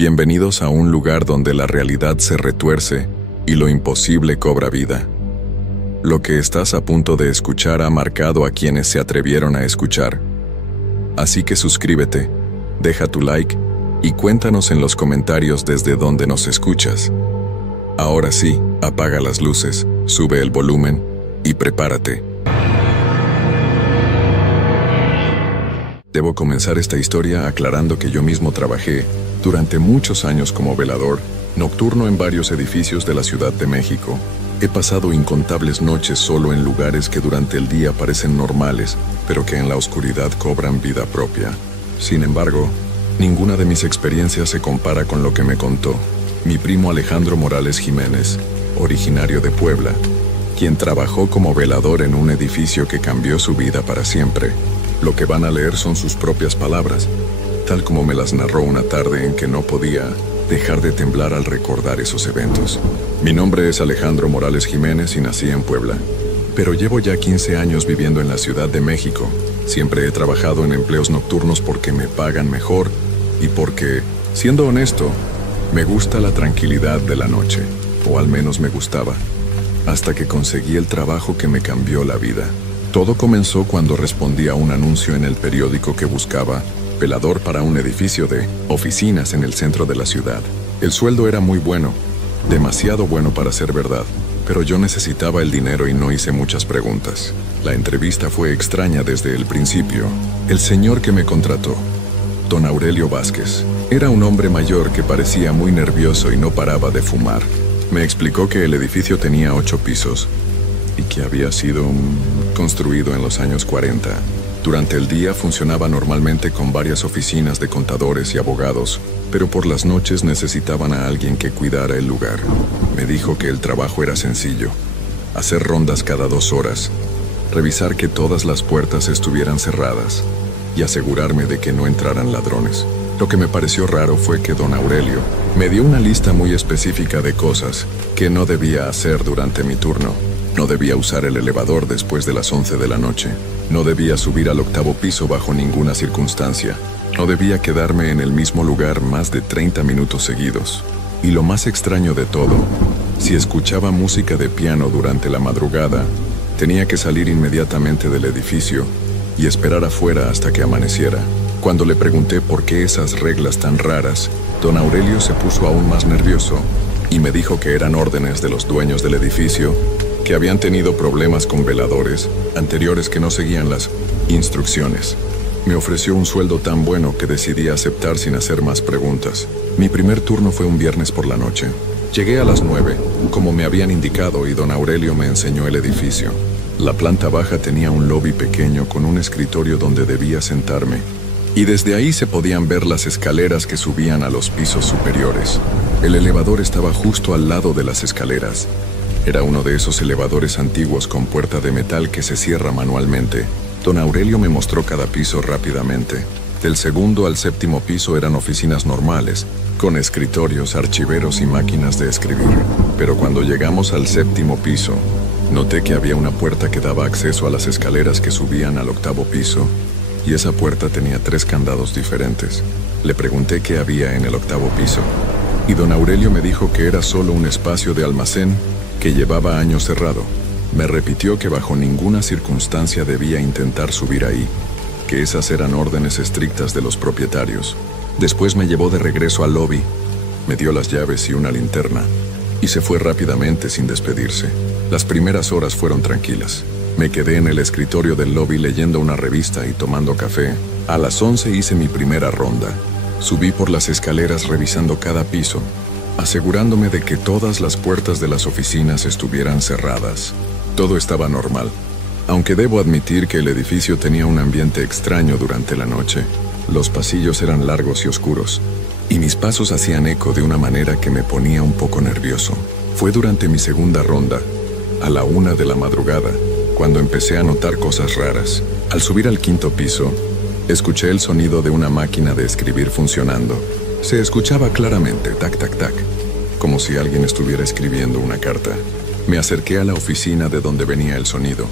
Bienvenidos a un lugar donde la realidad se retuerce y lo imposible cobra vida. Lo que estás a punto de escuchar ha marcado a quienes se atrevieron a escuchar. Así que suscríbete, deja tu like y cuéntanos en los comentarios desde dónde nos escuchas. Ahora sí, apaga las luces, sube el volumen y prepárate. Debo comenzar esta historia aclarando que yo mismo trabajé durante muchos años como velador nocturno en varios edificios de la Ciudad de México. He pasado incontables noches solo en lugares que durante el día parecen normales, pero que en la oscuridad cobran vida propia. Sin embargo, ninguna de mis experiencias se compara con lo que me contó mi primo Alejandro Morales Jiménez, originario de Puebla, quien trabajó como velador en un edificio que cambió su vida para siempre. Lo que van a leer son sus propias palabras, tal como me las narró una tarde en que no podía dejar de temblar al recordar esos eventos. Mi nombre es Alejandro Morales Jiménez y nací en Puebla, pero llevo ya 15 años viviendo en la Ciudad de México. Siempre he trabajado en empleos nocturnos porque me pagan mejor y porque, siendo honesto, me gusta la tranquilidad de la noche, o al menos me gustaba, hasta que conseguí el trabajo que me cambió la vida. Todo comenzó cuando respondí a un anuncio en el periódico que buscaba velador para un edificio de oficinas en el centro de la ciudad. El sueldo era muy bueno, demasiado bueno para ser verdad, pero yo necesitaba el dinero y no hice muchas preguntas. La entrevista fue extraña desde el principio. El señor que me contrató, don Aurelio Vázquez, era un hombre mayor que parecía muy nervioso y no paraba de fumar. Me explicó que el edificio tenía 8 pisos y que había sido construido en los años 40. Durante el día funcionaba normalmente con varias oficinas de contadores y abogados, pero por las noches necesitaban a alguien que cuidara el lugar. Me dijo que el trabajo era sencillo: hacer rondas cada 2 horas, revisar que todas las puertas estuvieran cerradas y asegurarme de que no entraran ladrones. Lo que me pareció raro fue que don Aurelio me dio una lista muy específica de cosas que no debía hacer durante mi turno. No debía usar el elevador después de las 11 de la noche. No debía subir al 8º piso bajo ninguna circunstancia. No debía quedarme en el mismo lugar más de 30 minutos seguidos. Y lo más extraño de todo, si escuchaba música de piano durante la madrugada, tenía que salir inmediatamente del edificio y esperar afuera hasta que amaneciera. Cuando le pregunté por qué esas reglas tan raras, don Aurelio se puso aún más nervioso y me dijo que eran órdenes de los dueños del edificio, que habían tenido problemas con veladores anteriores que no seguían las instrucciones. Me ofreció un sueldo tan bueno que decidí aceptar sin hacer más preguntas. Mi primer turno fue un viernes por la noche. Llegué a las 9, como me habían indicado, y don Aurelio me enseñó el edificio. La planta baja tenía un lobby pequeño con un escritorio donde debía sentarme, y desde ahí se podían ver las escaleras que subían a los pisos superiores. El elevador estaba justo al lado de las escaleras. Era uno de esos elevadores antiguos con puerta de metal que se cierra manualmente. Don Aurelio me mostró cada piso rápidamente. Del 2º al 7º piso eran oficinas normales, con escritorios, archiveros y máquinas de escribir. Pero cuando llegamos al 7º piso, noté que había una puerta que daba acceso a las escaleras que subían al 8º piso, y esa puerta tenía 3 candados diferentes. Le pregunté qué había en el 8º piso, y don Aurelio me dijo que era solo un espacio de almacén que llevaba años cerrado. Me repitió que bajo ninguna circunstancia debía intentar subir ahí, que esas eran órdenes estrictas de los propietarios. Después me llevó de regreso al lobby, me dio las llaves y una linterna, y se fue rápidamente sin despedirse. Las primeras horas fueron tranquilas. Me quedé en el escritorio del lobby leyendo una revista y tomando café. A las 11 hice mi primera ronda. Subí por las escaleras revisando cada piso, asegurándome de que todas las puertas de las oficinas estuvieran cerradas. Todo estaba normal, aunque debo admitir que el edificio tenía un ambiente extraño durante la noche. Los pasillos eran largos y oscuros, y mis pasos hacían eco de una manera que me ponía un poco nervioso. Fue durante mi segunda ronda, a la 1 de la madrugada, cuando empecé a notar cosas raras. Al subir al 5º piso, escuché el sonido de una máquina de escribir funcionando. Se escuchaba claramente, tac, tac, tac, como si alguien estuviera escribiendo una carta. Me acerqué a la oficina de donde venía el sonido,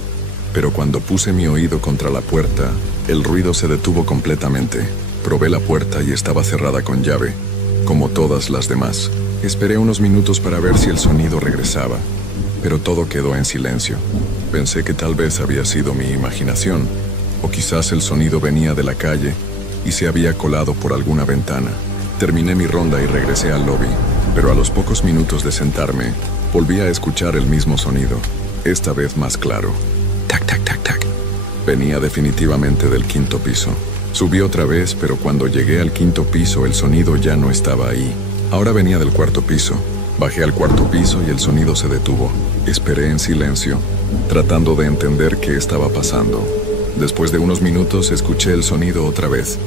pero cuando puse mi oído contra la puerta, el ruido se detuvo completamente. Probé la puerta y estaba cerrada con llave, como todas las demás. Esperé unos minutos para ver si el sonido regresaba, pero todo quedó en silencio. Pensé que tal vez había sido mi imaginación, o quizás el sonido venía de la calle y se había colado por alguna ventana. Terminé mi ronda y regresé al lobby, pero a los pocos minutos de sentarme, volví a escuchar el mismo sonido, esta vez más claro. Tac, tac, tac, tac. Venía definitivamente del quinto piso. Subí otra vez, pero cuando llegué al quinto piso el sonido ya no estaba ahí. Ahora venía del cuarto piso. Bajé al cuarto piso y el sonido se detuvo. Esperé en silencio, tratando de entender qué estaba pasando. Después de unos minutos escuché el sonido otra vez,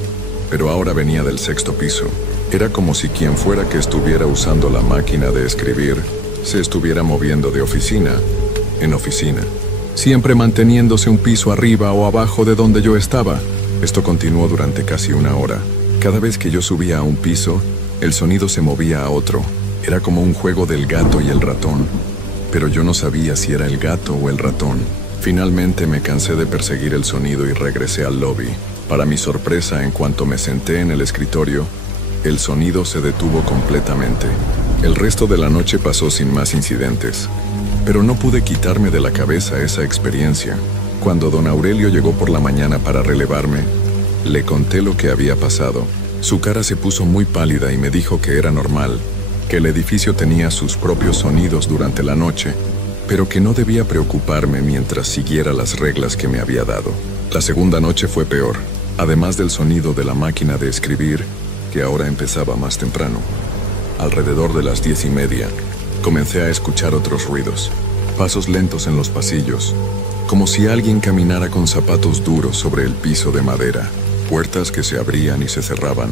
pero ahora venía del sexto piso. Era como si quien fuera que estuviera usando la máquina de escribir se estuviera moviendo de oficina en oficina, siempre manteniéndose un piso arriba o abajo de donde yo estaba. Esto continuó durante casi una hora. Cada vez que yo subía a un piso, el sonido se movía a otro. Era como un juego del gato y el ratón, pero yo no sabía si era el gato o el ratón. Finalmente me cansé de perseguir el sonido y regresé al lobby. Para mi sorpresa, en cuanto me senté en el escritorio, el sonido se detuvo completamente. El resto de la noche pasó sin más incidentes, pero no pude quitarme de la cabeza esa experiencia. Cuando don Aurelio llegó por la mañana para relevarme, le conté lo que había pasado. Su cara se puso muy pálida y me dijo que era normal, que el edificio tenía sus propios sonidos durante la noche, pero que no debía preocuparme mientras siguiera las reglas que me había dado. La segunda noche fue peor, además del sonido de la máquina de escribir, que ahora empezaba más temprano. Alrededor de las 10:30, comencé a escuchar otros ruidos, pasos lentos en los pasillos, como si alguien caminara con zapatos duros sobre el piso de madera, puertas que se abrían y se cerraban,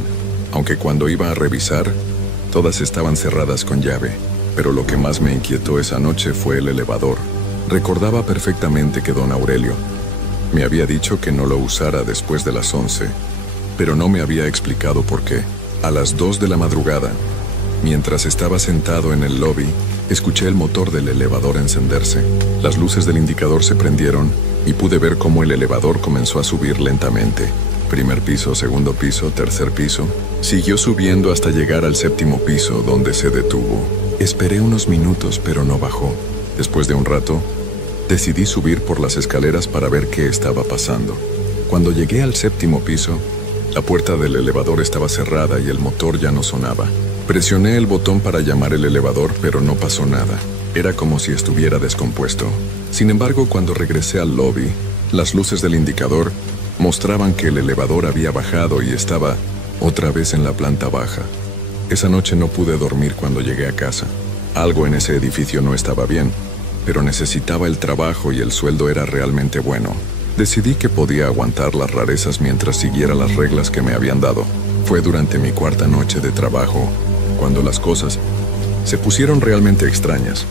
aunque cuando iba a revisar, todas estaban cerradas con llave. Pero lo que más me inquietó esa noche fue el elevador. Recordaba perfectamente que don Aurelio me había dicho que no lo usara después de las 11, pero no me había explicado por qué. A las 2 de la madrugada, mientras estaba sentado en el lobby, escuché el motor del elevador encenderse. Las luces del indicador se prendieron y pude ver cómo el elevador comenzó a subir lentamente. Primer piso, segundo piso, tercer piso. Siguió subiendo hasta llegar al séptimo piso, donde se detuvo. Esperé unos minutos, pero no bajó. Después de un rato, decidí subir por las escaleras para ver qué estaba pasando. Cuando llegué al séptimo piso, la puerta del elevador estaba cerrada y el motor ya no sonaba. Presioné el botón para llamar el elevador, pero no pasó nada. Era como si estuviera descompuesto. Sin embargo, cuando regresé al lobby, las luces del indicador mostraban que el elevador había bajado y estaba otra vez en la planta baja. Esa noche no pude dormir cuando llegué a casa. Algo en ese edificio no estaba bien, pero necesitaba el trabajo y el sueldo era realmente bueno. Decidí que podía aguantar las rarezas mientras siguiera las reglas que me habían dado. Fue durante mi cuarta noche de trabajo cuando las cosas se pusieron realmente extrañas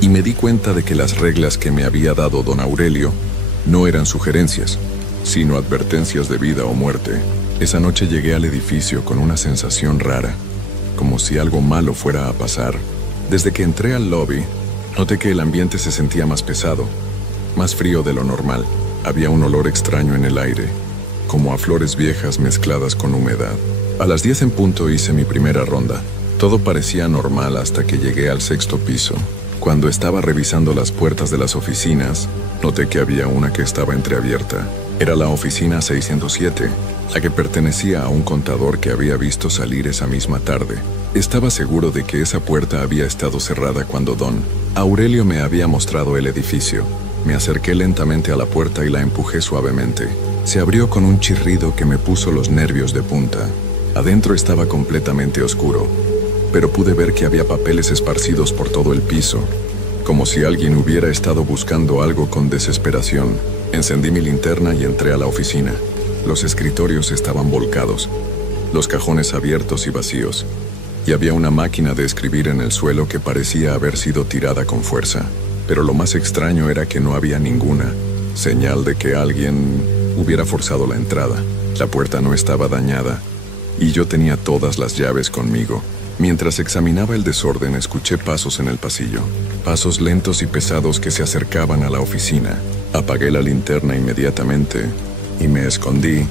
y me di cuenta de que las reglas que me había dado don Aurelio no eran sugerencias, sino advertencias de vida o muerte. Esa noche llegué al edificio con una sensación rara, como si algo malo fuera a pasar. Desde que entré al lobby, noté que el ambiente se sentía más pesado, más frío de lo normal. Había un olor extraño en el aire, como a flores viejas mezcladas con humedad. A las 10 en punto hice mi primera ronda. Todo parecía normal hasta que llegué al sexto piso. Cuando estaba revisando las puertas de las oficinas, noté que había una que estaba entreabierta. Era la oficina 607, la que pertenecía a un contador que había visto salir esa misma tarde. Estaba seguro de que esa puerta había estado cerrada cuando don Aurelio me había mostrado el edificio. Me acerqué lentamente a la puerta y la empujé suavemente. Se abrió con un chirrido que me puso los nervios de punta. Adentro estaba completamente oscuro, pero pude ver que había papeles esparcidos por todo el piso, como si alguien hubiera estado buscando algo con desesperación. Encendí mi linterna y entré a la oficina. Los escritorios estaban volcados, los cajones abiertos y vacíos, y había una máquina de escribir en el suelo que parecía haber sido tirada con fuerza. Pero lo más extraño era que no había ninguna señal de que alguien hubiera forzado la entrada. La puerta no estaba dañada, y yo tenía todas las llaves conmigo. Mientras examinaba el desorden, escuché pasos en el pasillo, pasos lentos y pesados que se acercaban a la oficina. Apagué la linterna inmediatamente y me escondí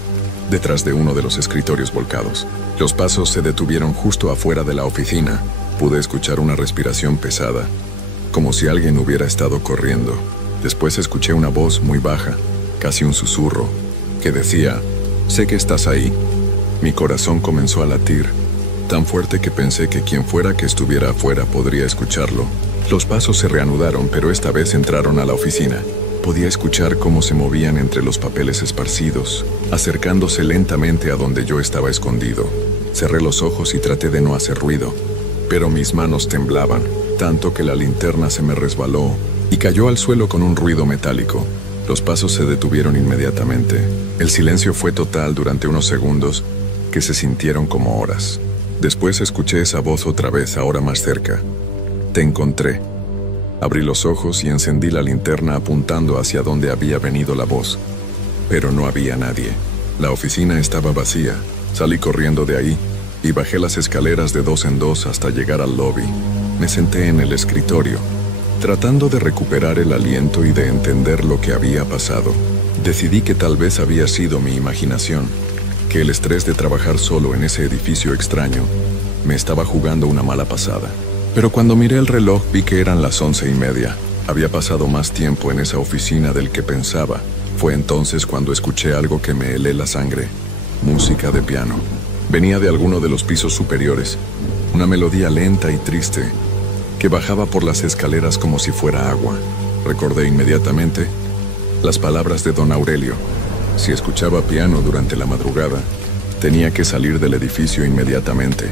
detrás de uno de los escritorios volcados. Los pasos se detuvieron justo afuera de la oficina. Pude escuchar una respiración pesada, como si alguien hubiera estado corriendo. Después escuché una voz muy baja, casi un susurro, que decía: «Sé que estás ahí». Mi corazón comenzó a latir, tan fuerte que pensé que quien fuera que estuviera afuera podría escucharlo. Los pasos se reanudaron, pero esta vez entraron a la oficina. Podía escuchar cómo se movían entre los papeles esparcidos, acercándose lentamente a donde yo estaba escondido. Cerré los ojos y traté de no hacer ruido, pero mis manos temblaban, tanto que la linterna se me resbaló y cayó al suelo con un ruido metálico. Los pasos se detuvieron inmediatamente. El silencio fue total durante unos segundos que se sintieron como horas. Después escuché esa voz otra vez, ahora más cerca. «Te encontré». Abrí los ojos y encendí la linterna apuntando hacia donde había venido la voz. Pero no había nadie. La oficina estaba vacía. Salí corriendo de ahí y bajé las escaleras de 2 en 2 hasta llegar al lobby. Me senté en el escritorio, tratando de recuperar el aliento y de entender lo que había pasado. Decidí que tal vez había sido mi imaginación, que el estrés de trabajar solo en ese edificio extraño me estaba jugando una mala pasada. Pero cuando miré el reloj vi que eran las 11:30. Había pasado más tiempo en esa oficina del que pensaba. Fue entonces cuando escuché algo que me helé la sangre. Música de piano. Venía de alguno de los pisos superiores. Una melodía lenta y triste que bajaba por las escaleras como si fuera agua. Recordé inmediatamente las palabras de don Aurelio. Si escuchaba piano durante la madrugada, tenía que salir del edificio inmediatamente.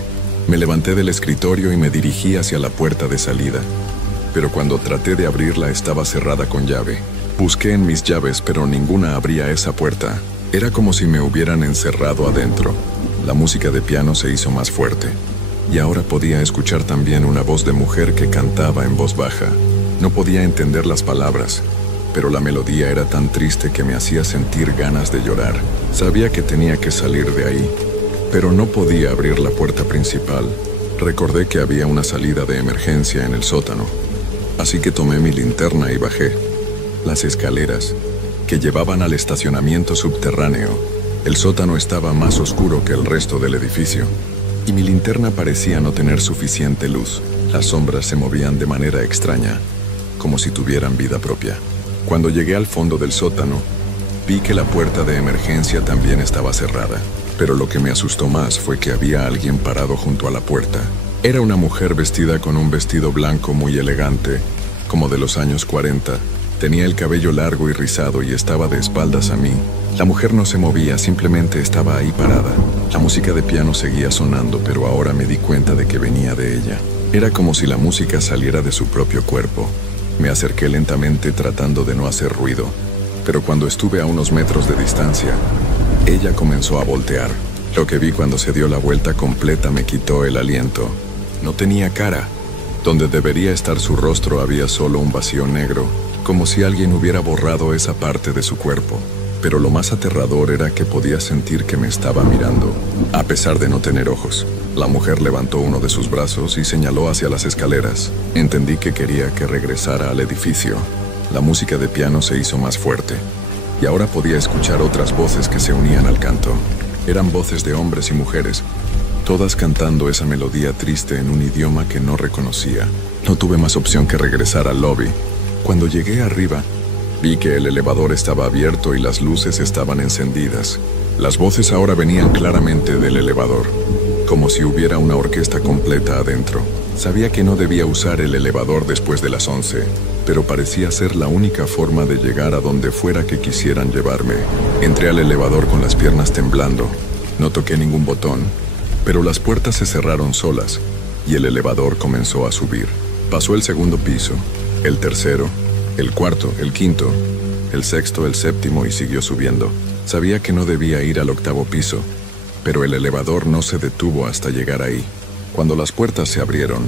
Me levanté del escritorio y me dirigí hacia la puerta de salida, pero cuando traté de abrirla estaba cerrada con llave. Busqué en mis llaves, pero ninguna abría esa puerta. Era como si me hubieran encerrado adentro. La música de piano se hizo más fuerte, y ahora podía escuchar también una voz de mujer que cantaba en voz baja. No podía entender las palabras, pero la melodía era tan triste que me hacía sentir ganas de llorar. Sabía que tenía que salir de ahí, pero no podía abrir la puerta principal. Recordé que había una salida de emergencia en el sótano, así que tomé mi linterna y bajé las escaleras que llevaban al estacionamiento subterráneo. El sótano estaba más oscuro que el resto del edificio, y mi linterna parecía no tener suficiente luz. Las sombras se movían de manera extraña, como si tuvieran vida propia. Cuando llegué al fondo del sótano, vi que la puerta de emergencia también estaba cerrada. Pero lo que me asustó más fue que había alguien parado junto a la puerta. Era una mujer vestida con un vestido blanco muy elegante, como de los años 40. Tenía el cabello largo y rizado y estaba de espaldas a mí. La mujer no se movía, simplemente estaba ahí parada. La música de piano seguía sonando, pero ahora me di cuenta de que venía de ella. Era como si la música saliera de su propio cuerpo. Me acerqué lentamente tratando de no hacer ruido, pero cuando estuve a unos metros de distancia, ella comenzó a voltear. Lo que vi cuando se dio la vuelta completa me quitó el aliento. No tenía cara. Donde debería estar su rostro había solo un vacío negro, como si alguien hubiera borrado esa parte de su cuerpo. Pero lo más aterrador era que podía sentir que me estaba mirando, a pesar de no tener ojos. La mujer levantó uno de sus brazos y señaló hacia las escaleras. Entendí que quería que regresara al edificio. La música de piano se hizo más fuerte, y ahora podía escuchar otras voces que se unían al canto. Eran voces de hombres y mujeres, todas cantando esa melodía triste en un idioma que no reconocía. No tuve más opción que regresar al lobby. Cuando llegué arriba, vi que el elevador estaba abierto y las luces estaban encendidas. Las voces ahora venían claramente del elevador, como si hubiera una orquesta completa adentro. Sabía que no debía usar el elevador después de las 11, pero parecía ser la única forma de llegar a donde fuera que quisieran llevarme. Entré al elevador con las piernas temblando. No toqué ningún botón, pero las puertas se cerraron solas y el elevador comenzó a subir. Pasó el segundo piso, el tercero, el cuarto, el quinto, el sexto, el séptimo y siguió subiendo. Sabía que no debía ir al 8º piso, pero el elevador no se detuvo hasta llegar ahí. Cuando las puertas se abrieron,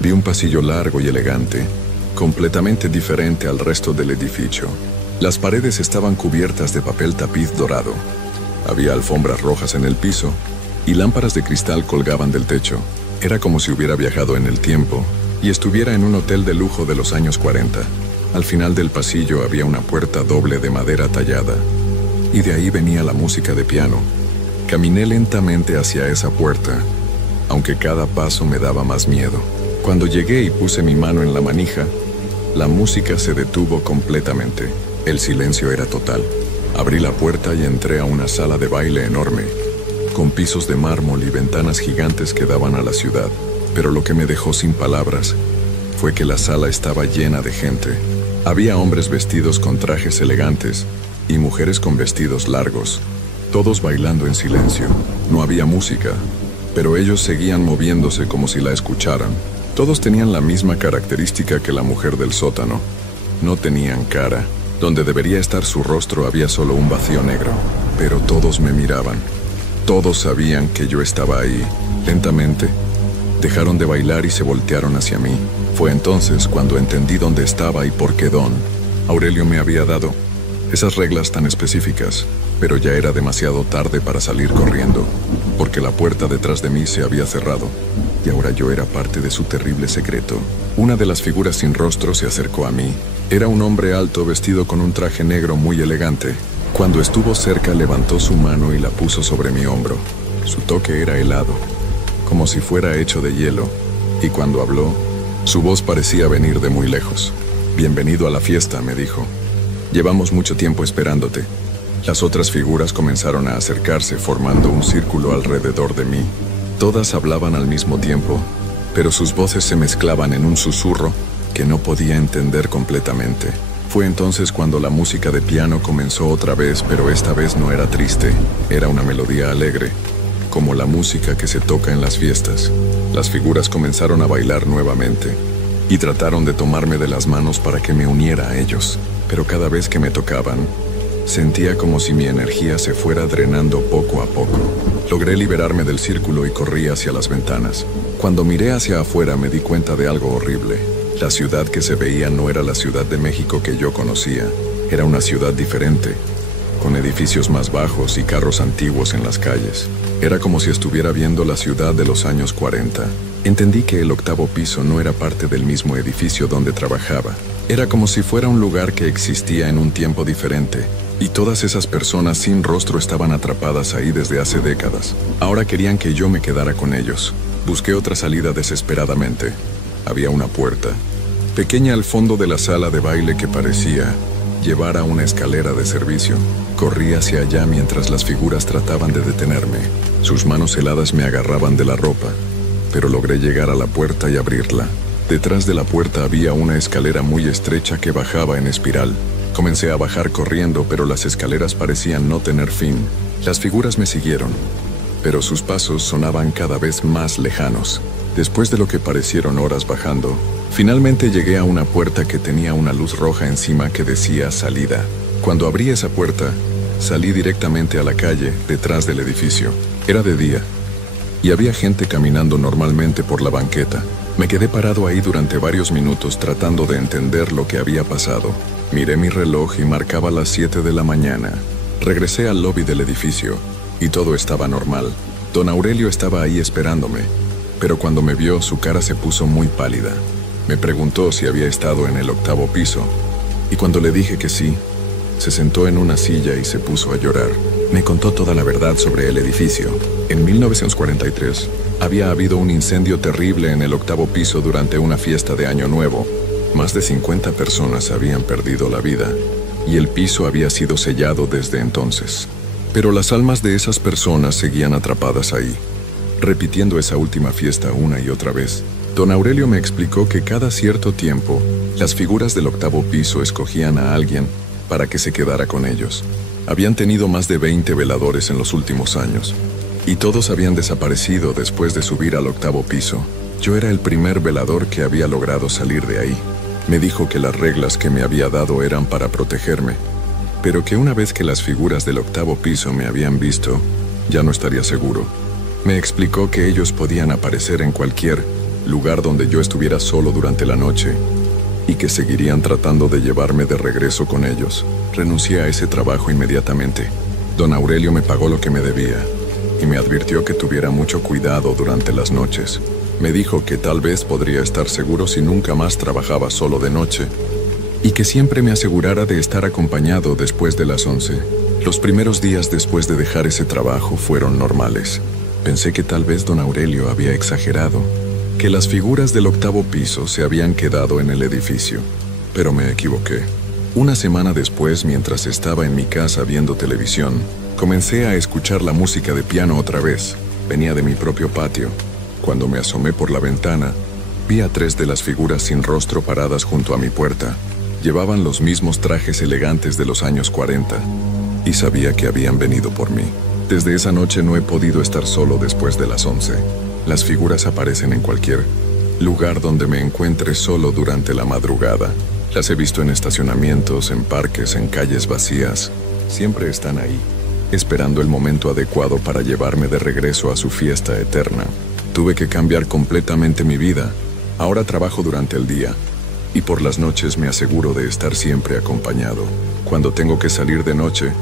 vi un pasillo largo y elegante, completamente diferente al resto del edificio. Las paredes estaban cubiertas de papel tapiz dorado. Había alfombras rojas en el piso y lámparas de cristal colgaban del techo. Era como si hubiera viajado en el tiempo y estuviera en un hotel de lujo de los años 40. Al final del pasillo había una puerta doble de madera tallada, y de ahí venía la música de piano. Caminé lentamente hacia esa puerta, aunque cada paso me daba más miedo. Cuando llegué y puse mi mano en la manija, la música se detuvo completamente. El silencio era total. Abrí la puerta y entré a una sala de baile enorme, con pisos de mármol y ventanas gigantes que daban a la ciudad. Pero lo que me dejó sin palabras fue que la sala estaba llena de gente. Había hombres vestidos con trajes elegantes y mujeres con vestidos largos, todos bailando en silencio. No había música, pero ellos seguían moviéndose como si la escucharan. Todos tenían la misma característica que la mujer del sótano. No tenían cara. Donde debería estar su rostro había solo un vacío negro. Pero todos me miraban. Todos sabían que yo estaba ahí. Lentamente, dejaron de bailar y se voltearon hacia mí. Fue entonces cuando entendí dónde estaba y por qué Don Aurelio me había dado esas reglas tan específicas. Pero ya era demasiado tarde para salir corriendo, porque la puerta detrás de mí se había cerrado, y ahora yo era parte de su terrible secreto. Una de las figuras sin rostro se acercó a mí. Era un hombre alto vestido con un traje negro muy elegante. Cuando estuvo cerca, levantó su mano y la puso sobre mi hombro. Su toque era helado, como si fuera hecho de hielo, y cuando habló, su voz parecía venir de muy lejos. «Bienvenido a la fiesta», me dijo. «Llevamos mucho tiempo esperándote». Las otras figuras comenzaron a acercarse, formando un círculo alrededor de mí. Todas hablaban al mismo tiempo, pero sus voces se mezclaban en un susurro que no podía entender completamente. Fue entonces cuando la música de piano comenzó otra vez, pero esta vez no era triste, era una melodía alegre, como la música que se toca en las fiestas. Las figuras comenzaron a bailar nuevamente, y trataron de tomarme de las manos para que me uniera a ellos, pero cada vez que me tocaban, sentía como si mi energía se fuera drenando poco a poco. Logré liberarme del círculo y corrí hacia las ventanas. Cuando miré hacia afuera me di cuenta de algo horrible. La ciudad que se veía no era la Ciudad de México que yo conocía. Era una ciudad diferente, con edificios más bajos y carros antiguos en las calles. Era como si estuviera viendo la ciudad de los años 40. Entendí que el 8º piso no era parte del mismo edificio donde trabajaba. Era como si fuera un lugar que existía en un tiempo diferente. Y todas esas personas sin rostro estaban atrapadas ahí desde hace décadas. Ahora querían que yo me quedara con ellos. Busqué otra salida desesperadamente. Había una puerta, pequeña al fondo de la sala de baile que parecía llevar a una escalera de servicio. Corrí hacia allá mientras las figuras trataban de detenerme. Sus manos heladas me agarraban de la ropa, pero logré llegar a la puerta y abrirla. Detrás de la puerta había una escalera muy estrecha que bajaba en espiral. Comencé a bajar corriendo, pero las escaleras parecían no tener fin. Las figuras me siguieron, pero sus pasos sonaban cada vez más lejanos. Después de lo que parecieron horas bajando, finalmente llegué a una puerta que tenía una luz roja encima que decía salida. Cuando abrí esa puerta, salí directamente a la calle detrás del edificio. Era de día, y había gente caminando normalmente por la banqueta. Me quedé parado ahí durante varios minutos tratando de entender lo que había pasado. Miré mi reloj y marcaba las 7 de la mañana. Regresé al lobby del edificio y todo estaba normal. Don Aurelio estaba ahí esperándome, pero cuando me vio su cara se puso muy pálida. Me preguntó si había estado en el 8º piso y cuando le dije que sí, se sentó en una silla y se puso a llorar. Me contó toda la verdad sobre el edificio. En 1943 había habido un incendio terrible en el 8º piso durante una fiesta de Año Nuevo. Más de 50 personas habían perdido la vida, y el piso había sido sellado desde entonces. Pero las almas de esas personas seguían atrapadas ahí, repitiendo esa última fiesta una y otra vez. Don Aurelio me explicó que cada cierto tiempo, las figuras del 8º piso escogían a alguien para que se quedara con ellos. Habían tenido más de 20 veladores en los últimos años, y todos habían desaparecido después de subir al 8º piso. Yo era el primer velador que había logrado salir de ahí. Me dijo que las reglas que me había dado eran para protegerme, pero que una vez que las figuras del 8º piso me habían visto, ya no estaría seguro. Me explicó que ellos podían aparecer en cualquier lugar donde yo estuviera solo durante la noche, y que seguirían tratando de llevarme de regreso con ellos. Renuncié a ese trabajo inmediatamente. Don Aurelio me pagó lo que me debía, y me advirtió que tuviera mucho cuidado durante las noches. Me dijo que tal vez podría estar seguro si nunca más trabajaba solo de noche, y que siempre me asegurara de estar acompañado después de las 11. Los primeros días después de dejar ese trabajo fueron normales. Pensé que tal vez don Aurelio había exagerado, que las figuras del 8º piso se habían quedado en el edificio, pero me equivoqué. Una semana después, mientras estaba en mi casa viendo televisión, comencé a escuchar la música de piano otra vez. Venía de mi propio patio. Cuando me asomé por la ventana, vi a 3 de las figuras sin rostro paradas junto a mi puerta. Llevaban los mismos trajes elegantes de los años 40, y sabía que habían venido por mí. Desde esa noche no he podido estar solo después de las 11. Las figuras aparecen en cualquier lugar donde me encuentre solo durante la madrugada. Las he visto en estacionamientos, en parques, en calles vacías. Siempre están ahí, esperando el momento adecuado para llevarme de regreso a su fiesta eterna. Tuve que cambiar completamente mi vida. Ahora trabajo durante el día, y por las noches me aseguro de estar siempre acompañado. Cuando tengo que salir de noche,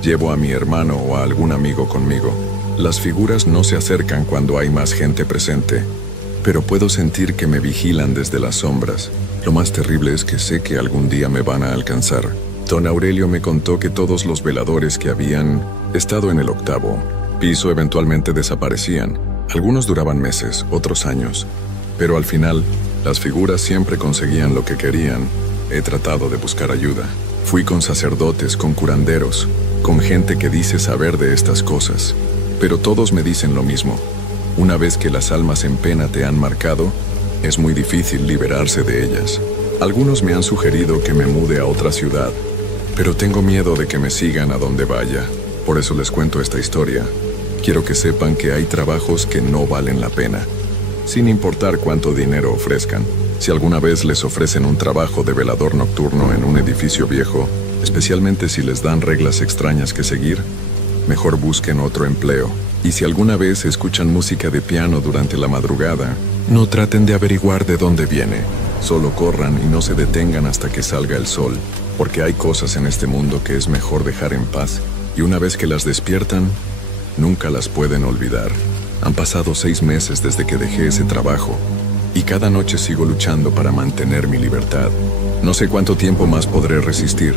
llevo a mi hermano o a algún amigo conmigo. Las figuras no se acercan cuando hay más gente presente, pero puedo sentir que me vigilan desde las sombras. Lo más terrible es que sé que algún día me van a alcanzar. Don Aurelio me contó que todos los veladores que habían estado en el 8º piso eventualmente desaparecían. Algunos duraban meses, otros años, pero al final, las figuras siempre conseguían lo que querían. He tratado de buscar ayuda. Fui con sacerdotes, con curanderos, con gente que dice saber de estas cosas, pero todos me dicen lo mismo. Una vez que las almas en pena te han marcado, es muy difícil liberarse de ellas. Algunos me han sugerido que me mude a otra ciudad, pero tengo miedo de que me sigan a donde vaya. Por eso les cuento esta historia. Quiero que sepan que hay trabajos que no valen la pena, sin importar cuánto dinero ofrezcan. Si alguna vez les ofrecen un trabajo de velador nocturno en un edificio viejo, especialmente si les dan reglas extrañas que seguir, mejor busquen otro empleo. Y si alguna vez escuchan música de piano durante la madrugada, no traten de averiguar de dónde viene. Solo corran y no se detengan hasta que salga el sol, porque hay cosas en este mundo que es mejor dejar en paz, y una vez que las despiertan, nunca las pueden olvidar. Han pasado 6 meses desde que dejé ese trabajo, y cada noche sigo luchando para mantener mi libertad. No sé cuánto tiempo más podré resistir,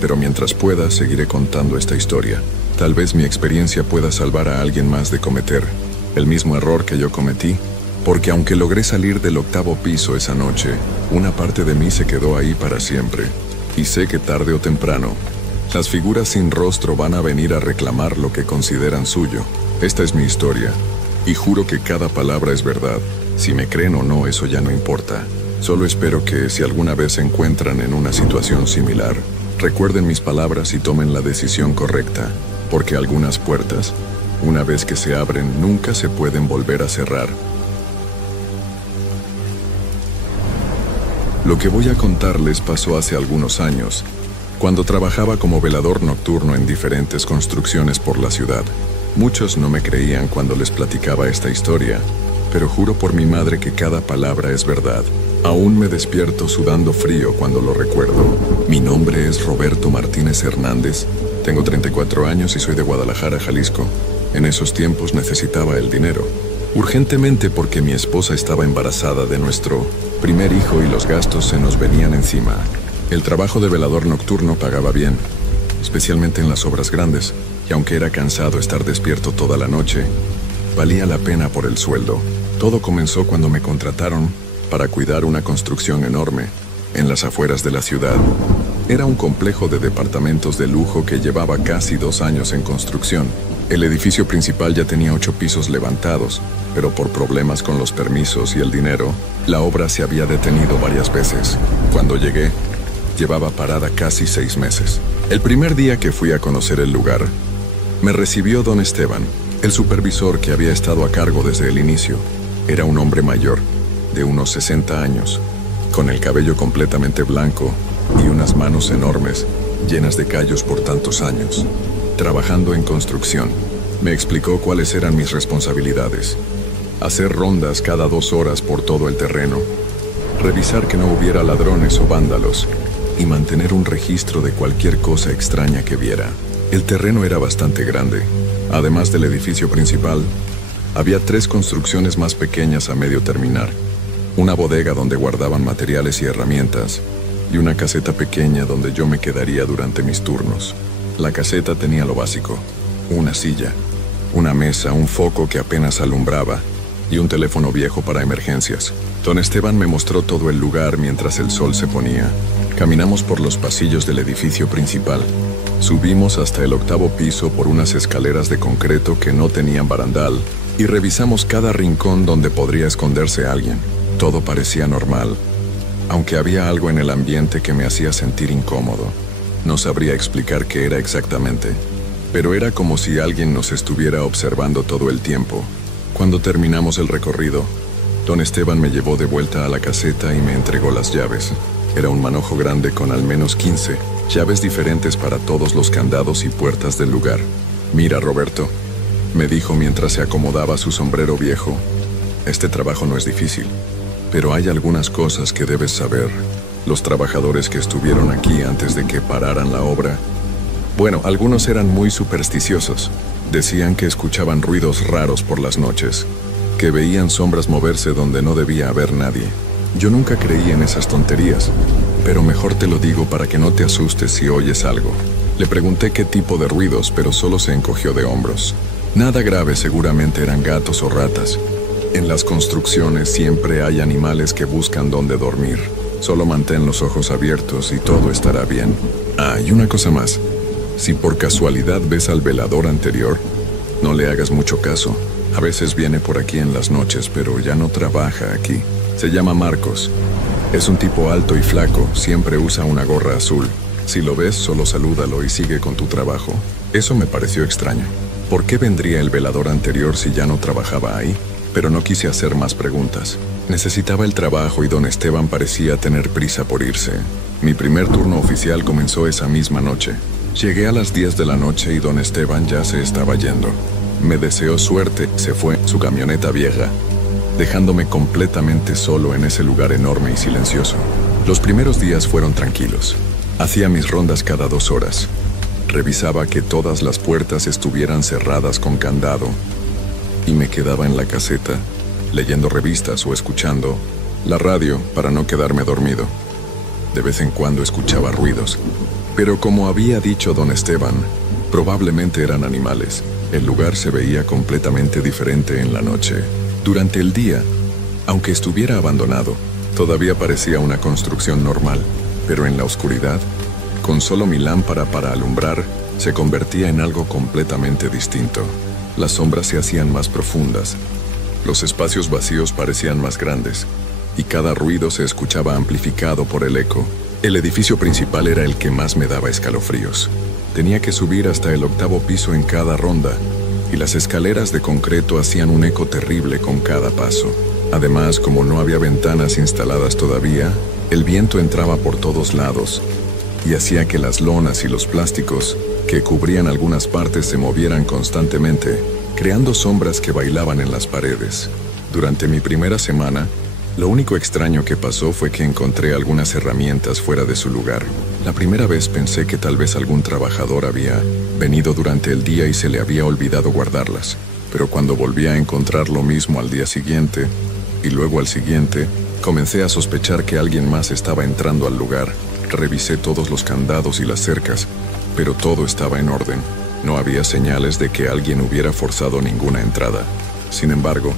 pero mientras pueda, seguiré contando esta historia. Tal vez mi experiencia pueda salvar a alguien más de cometer el mismo error que yo cometí, porque aunque logré salir del 8º piso esa noche, una parte de mí se quedó ahí para siempre. Y sé que tarde o temprano, las figuras sin rostro van a venir a reclamar lo que consideran suyo. Esta es mi historia, y juro que cada palabra es verdad. Si me creen o no, eso ya no importa. Solo espero que, si alguna vez se encuentran en una situación similar, recuerden mis palabras y tomen la decisión correcta, porque algunas puertas, una vez que se abren, nunca se pueden volver a cerrar. Lo que voy a contarles pasó hace algunos años, cuando trabajaba como velador nocturno en diferentes construcciones por la ciudad. Muchos no me creían cuando les platicaba esta historia, pero juro por mi madre que cada palabra es verdad. Aún me despierto sudando frío cuando lo recuerdo. Mi nombre es Roberto Martínez Hernández, tengo 34 años y soy de Guadalajara, Jalisco. En esos tiempos necesitaba el dinero, urgentemente, porque mi esposa estaba embarazada de nuestro primer hijo y los gastos se nos venían encima. El trabajo de velador nocturno pagaba bien, especialmente en las obras grandes, y aunque era cansado estar despierto toda la noche, valía la pena por el sueldo. Todo comenzó cuando me contrataron para cuidar una construcción enorme en las afueras de la ciudad. Era un complejo de departamentos de lujo que llevaba casi 2 años en construcción. El edificio principal ya tenía 8 pisos levantados, pero por problemas con los permisos y el dinero, la obra se había detenido varias veces. Cuando llegué, llevaba parada casi 6 meses. El primer día que fui a conocer el lugar, me recibió don Esteban, el supervisor que había estado a cargo desde el inicio. Era un hombre mayor, de unos 60 años, con el cabello completamente blanco y unas manos enormes, llenas de callos por tantos años. Trabajando en construcción, me explicó cuáles eran mis responsabilidades: hacer rondas cada 2 horas por todo el terreno, revisar que no hubiera ladrones o vándalos, y mantener un registro de cualquier cosa extraña que viera. El terreno era bastante grande. Además del edificio principal, había 3 construcciones más pequeñas a medio terminar: una bodega donde guardaban materiales y herramientas, y una caseta pequeña donde yo me quedaría durante mis turnos. La caseta tenía lo básico: una silla, una mesa, un foco que apenas alumbraba y un teléfono viejo para emergencias. Don Esteban me mostró todo el lugar mientras el sol se ponía. Caminamos por los pasillos del edificio principal. Subimos hasta el 8º piso por unas escaleras de concreto que no tenían barandal y revisamos cada rincón donde podría esconderse alguien. Todo parecía normal, aunque había algo en el ambiente que me hacía sentir incómodo. No sabría explicar qué era exactamente, pero era como si alguien nos estuviera observando todo el tiempo. Cuando terminamos el recorrido, don Esteban me llevó de vuelta a la caseta y me entregó las llaves. Era un manojo grande con al menos 15 llaves diferentes para todos los candados y puertas del lugar. «Mira, Roberto», me dijo mientras se acomodaba su sombrero viejo, «este trabajo no es difícil, pero hay algunas cosas que debes saber. Los trabajadores que estuvieron aquí antes de que pararan la obra, bueno, algunos eran muy supersticiosos. Decían que escuchaban ruidos raros por las noches, que veían sombras moverse donde no debía haber nadie. Yo nunca creí en esas tonterías, pero mejor te lo digo para que no te asustes si oyes algo». Le pregunté qué tipo de ruidos, pero solo se encogió de hombros. «Nada grave, seguramente eran gatos o ratas. En las construcciones siempre hay animales que buscan dónde dormir. Solo mantén los ojos abiertos y todo estará bien. Ah, y una cosa más. Si por casualidad ves al velador anterior, no le hagas mucho caso. A veces viene por aquí en las noches, pero ya no trabaja aquí. Se llama Marcos. Es un tipo alto y flaco, siempre usa una gorra azul. Si lo ves, solo salúdalo y sigue con tu trabajo». Eso me pareció extraño. ¿Por qué vendría el velador anterior si ya no trabajaba ahí? Pero no quise hacer más preguntas. Necesitaba el trabajo y don Esteban parecía tener prisa por irse. Mi primer turno oficial comenzó esa misma noche. Llegué a las 10 de la noche y don Esteban ya se estaba yendo. Me deseó suerte, se fue en su camioneta vieja, dejándome completamente solo en ese lugar enorme y silencioso. Los primeros días fueron tranquilos. Hacía mis rondas cada 2 horas. Revisaba que todas las puertas estuvieran cerradas con candado y me quedaba en la caseta, leyendo revistas o escuchando la radio para no quedarme dormido. De vez en cuando escuchaba ruidos, pero como había dicho don Esteban, probablemente eran animales. El lugar se veía completamente diferente en la noche. Durante el día, aunque estuviera abandonado, todavía parecía una construcción normal, pero en la oscuridad, con solo mi lámpara para alumbrar, se convertía en algo completamente distinto. Las sombras se hacían más profundas, los espacios vacíos parecían más grandes, y cada ruido se escuchaba amplificado por el eco. El edificio principal era el que más me daba escalofríos. Tenía que subir hasta el 8º piso en cada ronda, y las escaleras de concreto hacían un eco terrible con cada paso. Además, como no había ventanas instaladas todavía, el viento entraba por todos lados, y hacía que las lonas y los plásticos que cubrían algunas partes se movieran constantemente, creando sombras que bailaban en las paredes. Durante mi primera semana, lo único extraño que pasó fue que encontré algunas herramientas fuera de su lugar. La primera vez pensé que tal vez algún trabajador había venido durante el día y se le había olvidado guardarlas. Pero cuando volví a encontrar lo mismo al día siguiente, y luego al siguiente, comencé a sospechar que alguien más estaba entrando al lugar. Revisé todos los candados y las cercas, pero todo estaba en orden. No había señales de que alguien hubiera forzado ninguna entrada. Sin embargo,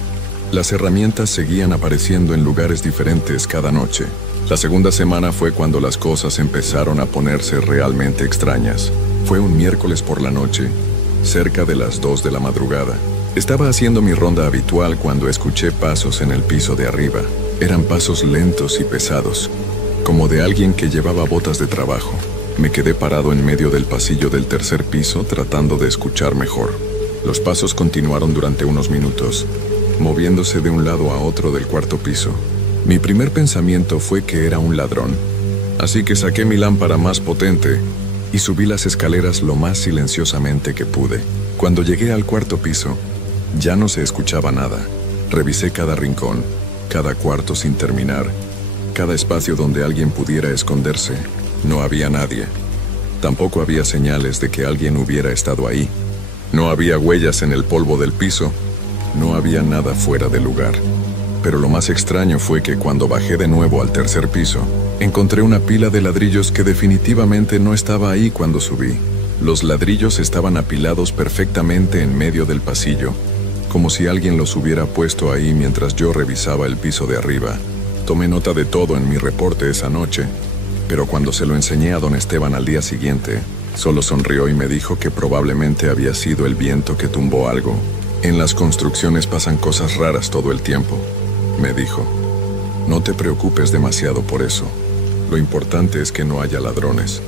las herramientas seguían apareciendo en lugares diferentes cada noche. La segunda semana fue cuando las cosas empezaron a ponerse realmente extrañas. Fue un miércoles por la noche, cerca de las 2 de la madrugada. Estaba haciendo mi ronda habitual cuando escuché pasos en el piso de arriba. Eran pasos lentos y pesados, como de alguien que llevaba botas de trabajo. Me quedé parado en medio del pasillo del 3er piso tratando de escuchar mejor. Los pasos continuaron durante unos minutos, moviéndose de un lado a otro del 4º piso. Mi primer pensamiento fue que era un ladrón, así que saqué mi lámpara más potente y subí las escaleras lo más silenciosamente que pude. Cuando llegué al 4º piso, ya no se escuchaba nada. Revisé cada rincón, cada cuarto sin terminar, cada espacio donde alguien pudiera esconderse. No había nadie. Tampoco había señales de que alguien hubiera estado ahí. No había huellas en el polvo del piso. No había nada fuera de lugar. Pero lo más extraño fue que cuando bajé de nuevo al tercer piso, encontré una pila de ladrillos que definitivamente no estaba ahí cuando subí. Los ladrillos estaban apilados perfectamente en medio del pasillo, como si alguien los hubiera puesto ahí mientras yo revisaba el piso de arriba. Tomé nota de todo en mi reporte esa noche, pero cuando se lo enseñé a don Esteban al día siguiente, solo sonrió y me dijo que probablemente había sido el viento que tumbó algo. En las construcciones pasan cosas raras todo el tiempo, me dijo. No te preocupes demasiado por eso. Lo importante es que no haya ladrones.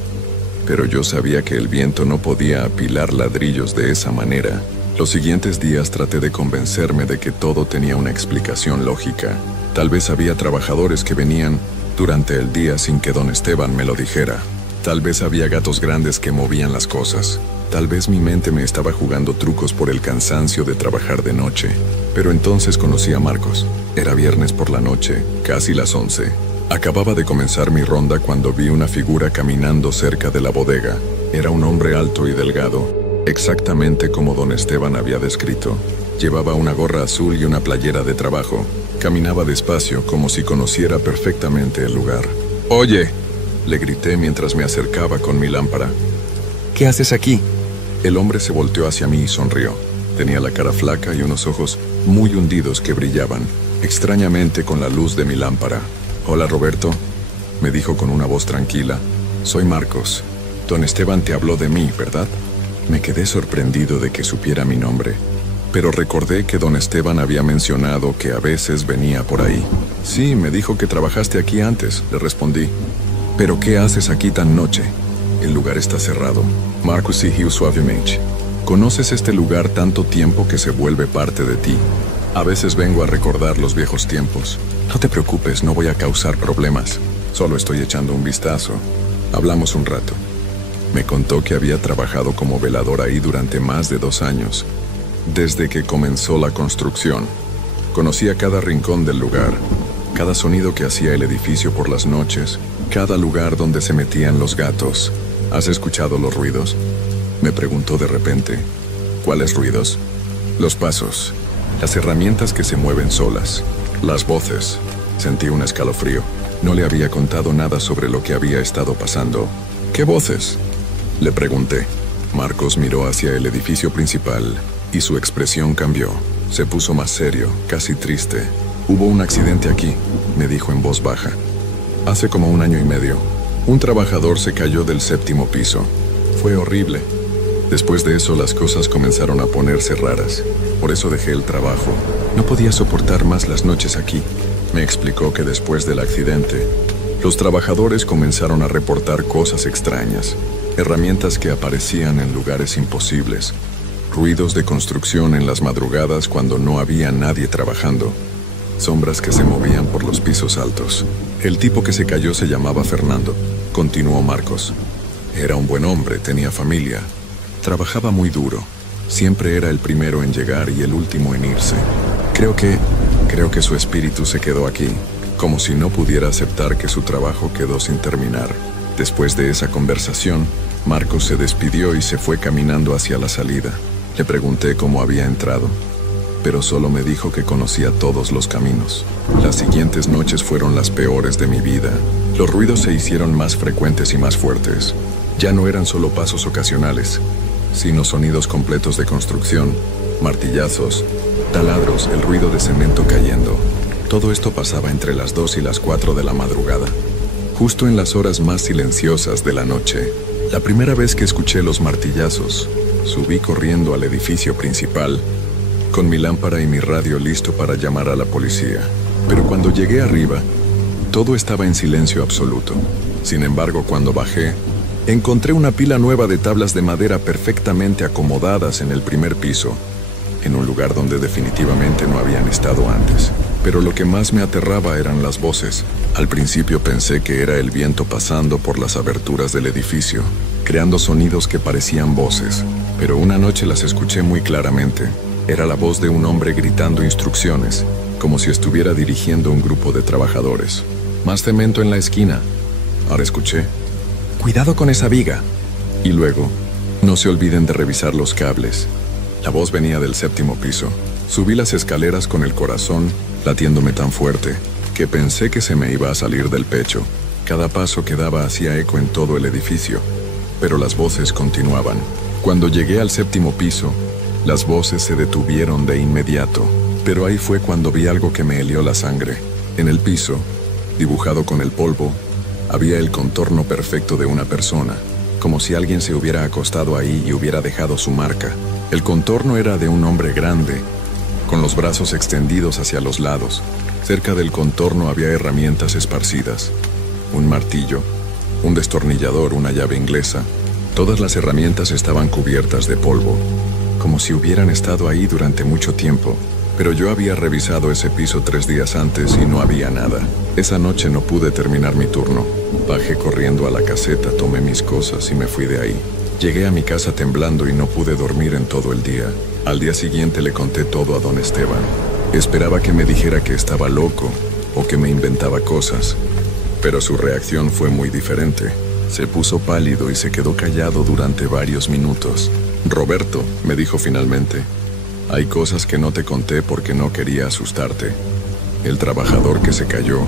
Pero yo sabía que el viento no podía apilar ladrillos de esa manera. Los siguientes días traté de convencerme de que todo tenía una explicación lógica. Tal vez había trabajadores que venían durante el día sin que don Esteban me lo dijera. Tal vez había gatos grandes que movían las cosas. Tal vez mi mente me estaba jugando trucos por el cansancio de trabajar de noche. Pero entonces conocí a Marcos. Era viernes por la noche, casi las 11. Acababa de comenzar mi ronda cuando vi una figura caminando cerca de la bodega. Era un hombre alto y delgado, exactamente como don Esteban había descrito. Llevaba una gorra azul y una playera de trabajo. Caminaba despacio, como si conociera perfectamente el lugar. «¡Oye!», le grité mientras me acercaba con mi lámpara. ¿Qué haces aquí? El hombre se volteó hacia mí y sonrió. Tenía la cara flaca y unos ojos muy hundidos que brillaban, extrañamente con la luz de mi lámpara. «Hola, Roberto», me dijo con una voz tranquila. «Soy Marcos. Don Esteban te habló de mí, ¿verdad?». Me quedé sorprendido de que supiera mi nombre, pero recordé que don Esteban había mencionado que a veces venía por ahí. «Sí, me dijo que trabajaste aquí antes», le respondí. «¿Pero qué haces aquí tan noche? El lugar está cerrado». «Marcos seguiu suavemente. Conoces este lugar tanto tiempo que se vuelve parte de ti. A veces vengo a recordar los viejos tiempos. No te preocupes, no voy a causar problemas. Solo estoy echando un vistazo. Hablamos un rato». Me contó que había trabajado como velador ahí durante más de 2 años, desde que comenzó la construcción. Conocía cada rincón del lugar, cada sonido que hacía el edificio por las noches, cada lugar donde se metían los gatos. «¿Has escuchado los ruidos?», me preguntó de repente. «¿Cuáles ruidos?». «Los pasos, las herramientas que se mueven solas, las voces». Sentí un escalofrío. No le había contado nada sobre lo que había estado pasando. «¿Qué voces?», le pregunté. Marcos miró hacia el edificio principal y su expresión cambió. Se puso más serio, casi triste. «Hubo un accidente aquí», me dijo en voz baja. «Hace como 1 año y medio. Un trabajador se cayó del 7º piso. Fue horrible. Después de eso las cosas comenzaron a ponerse raras. Por eso dejé el trabajo. No podía soportar más las noches aquí». Me explicó que después del accidente, los trabajadores comenzaron a reportar cosas extrañas, herramientas que aparecían en lugares imposibles, ruidos de construcción en las madrugadas cuando no había nadie trabajando, sombras que se movían por los pisos altos. «El tipo que se cayó se llamaba Fernando», continuó Marcos. «Era un buen hombre, tenía familia. Trabajaba muy duro. Siempre era el primero en llegar y el último en irse. Creo que su espíritu se quedó aquí, como si no pudiera aceptar que su trabajo quedó sin terminar». Después de esa conversación, Marcos se despidió y se fue caminando hacia la salida. Le pregunté cómo había entrado, pero solo me dijo que conocía todos los caminos. Las siguientes noches fueron las peores de mi vida. Los ruidos se hicieron más frecuentes y más fuertes. Ya no eran solo pasos ocasionales, sino sonidos completos de construcción, martillazos, taladros, el ruido de cemento cayendo. Todo esto pasaba entre las 2 y las 4 de la madrugada, justo en las horas más silenciosas de la noche. La primera vez que escuché los martillazos, subí corriendo al edificio principal, con mi lámpara y mi radio listo para llamar a la policía. Pero cuando llegué arriba, todo estaba en silencio absoluto. Sin embargo, cuando bajé, encontré una pila nueva de tablas de madera perfectamente acomodadas en el primer piso, en un lugar donde definitivamente no habían estado antes. Pero lo que más me aterraba eran las voces. Al principio pensé que era el viento pasando por las aberturas del edificio, creando sonidos que parecían voces, pero una noche las escuché muy claramente. Era la voz de un hombre gritando instrucciones, como si estuviera dirigiendo un grupo de trabajadores. «Más cemento en la esquina». Ahora escuché: «Cuidado con esa viga». Y luego: «No se olviden de revisar los cables». La voz venía del 7º piso. Subí las escaleras con el corazón latiéndome tan fuerte que pensé que se me iba a salir del pecho. Cada paso que daba hacía eco en todo el edificio, pero las voces continuaban. Cuando llegué al 7º piso, las voces se detuvieron de inmediato, pero ahí fue cuando vi algo que me helió la sangre. En el piso, dibujado con el polvo, había el contorno perfecto de una persona, como si alguien se hubiera acostado ahí y hubiera dejado su marca. El contorno era de un hombre grande, con los brazos extendidos hacia los lados. Cerca del contorno había herramientas esparcidas: un martillo, un destornillador, una llave inglesa. Todas las herramientas estaban cubiertas de polvo, como si hubieran estado ahí durante mucho tiempo. Pero yo había revisado ese piso 3 días antes y no había nada. Esa noche no pude terminar mi turno. Bajé corriendo a la caseta, tomé mis cosas y me fui de ahí. Llegué a mi casa temblando y no pude dormir en todo el día. Al día siguiente le conté todo a don Esteban. Esperaba que me dijera que estaba loco o que me inventaba cosas, pero su reacción fue muy diferente. Se puso pálido y se quedó callado durante varios minutos. «Roberto», me dijo finalmente, «hay cosas que no te conté porque no quería asustarte. El trabajador que se cayó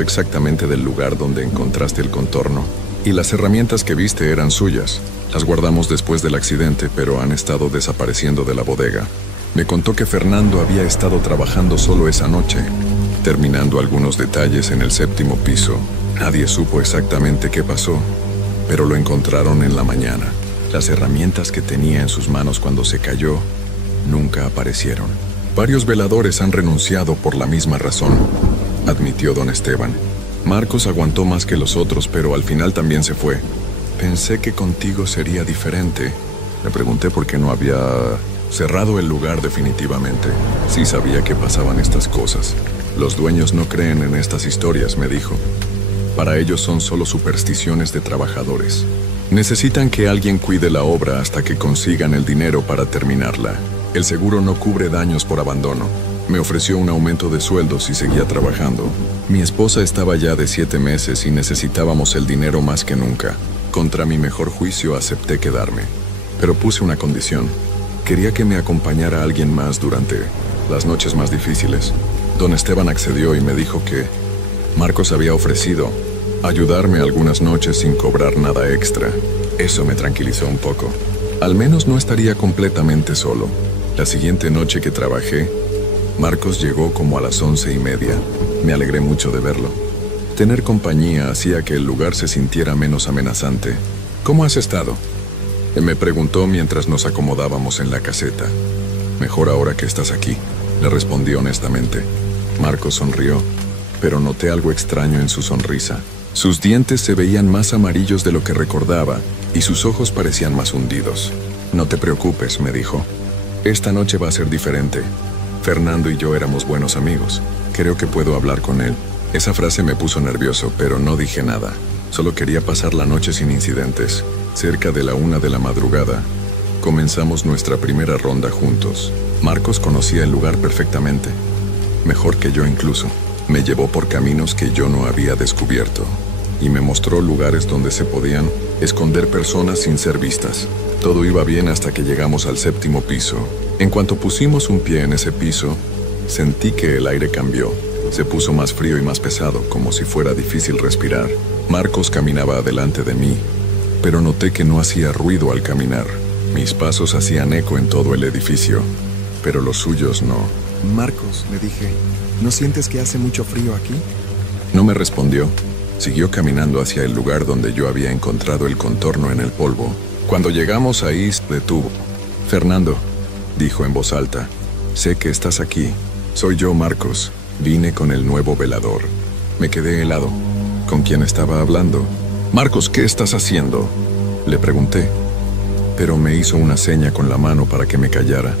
exactamente del lugar donde encontraste el contorno. Y las herramientas que viste eran suyas. Las guardamos después del accidente, pero han estado desapareciendo de la bodega». Me contó que Fernando había estado trabajando solo esa noche, terminando algunos detalles en el 7º piso. Nadie supo exactamente qué pasó, pero lo encontraron en la mañana. Las herramientas que tenía en sus manos cuando se cayó nunca aparecieron. «Varios veladores han renunciado por la misma razón», admitió don Esteban. «Marcos aguantó más que los otros, pero al final también se fue. Pensé que contigo sería diferente». Le pregunté por qué no había cerrado el lugar definitivamente. Sí sabía que pasaban estas cosas. «Los dueños no creen en estas historias», me dijo. «Para ellos son solo supersticiones de trabajadores. Necesitan que alguien cuide la obra hasta que consigan el dinero para terminarla. El seguro no cubre daños por abandono». Me ofreció un aumento de sueldo si seguía trabajando. Mi esposa estaba ya de 7 meses y necesitábamos el dinero más que nunca. Contra mi mejor juicio acepté quedarme, pero puse una condición. Quería que me acompañara alguien más durante las noches más difíciles. Don Esteban accedió y me dijo que Marcos había ofrecido ayudarme algunas noches sin cobrar nada extra. Eso me tranquilizó un poco. Al menos no estaría completamente solo. La siguiente noche que trabajé, Marcos llegó como a las 11:30. Me alegré mucho de verlo. Tener compañía hacía que el lugar se sintiera menos amenazante. «¿Cómo has estado?», me preguntó mientras nos acomodábamos en la caseta. «Mejor ahora que estás aquí», le respondí honestamente. Marcos sonrió, pero noté algo extraño en su sonrisa. Sus dientes se veían más amarillos de lo que recordaba y sus ojos parecían más hundidos. «No te preocupes», me dijo. «Esta noche va a ser diferente. Fernando y yo éramos buenos amigos. Creo que puedo hablar con él». Esa frase me puso nervioso, pero no dije nada. Solo quería pasar la noche sin incidentes. Cerca de la 1 de la madrugada, comenzamos nuestra primera ronda juntos. Marcos conocía el lugar perfectamente, mejor que yo incluso. Me llevó por caminos que yo no había descubierto y me mostró lugares donde se podían esconder personas sin ser vistas. Todo iba bien hasta que llegamos al 7º piso. En cuanto pusimos un pie en ese piso, sentí que el aire cambió. Se puso más frío y más pesado, como si fuera difícil respirar. Marcos caminaba adelante de mí, pero noté que no hacía ruido al caminar. Mis pasos hacían eco en todo el edificio, pero los suyos no. «Marcos», le dije, ¿no sientes que hace mucho frío aquí?» No me respondió. Siguió caminando hacia el lugar donde yo había encontrado el contorno en el polvo. Cuando llegamos ahí, se detuvo. «Fernando», dijo en voz alta, «sé que estás aquí. Soy yo, Marcos. Vine con el nuevo velador». Me quedé helado. ¿Con quién estaba hablando? «Marcos, ¿qué estás haciendo?», le pregunté, pero me hizo una seña con la mano para que me callara.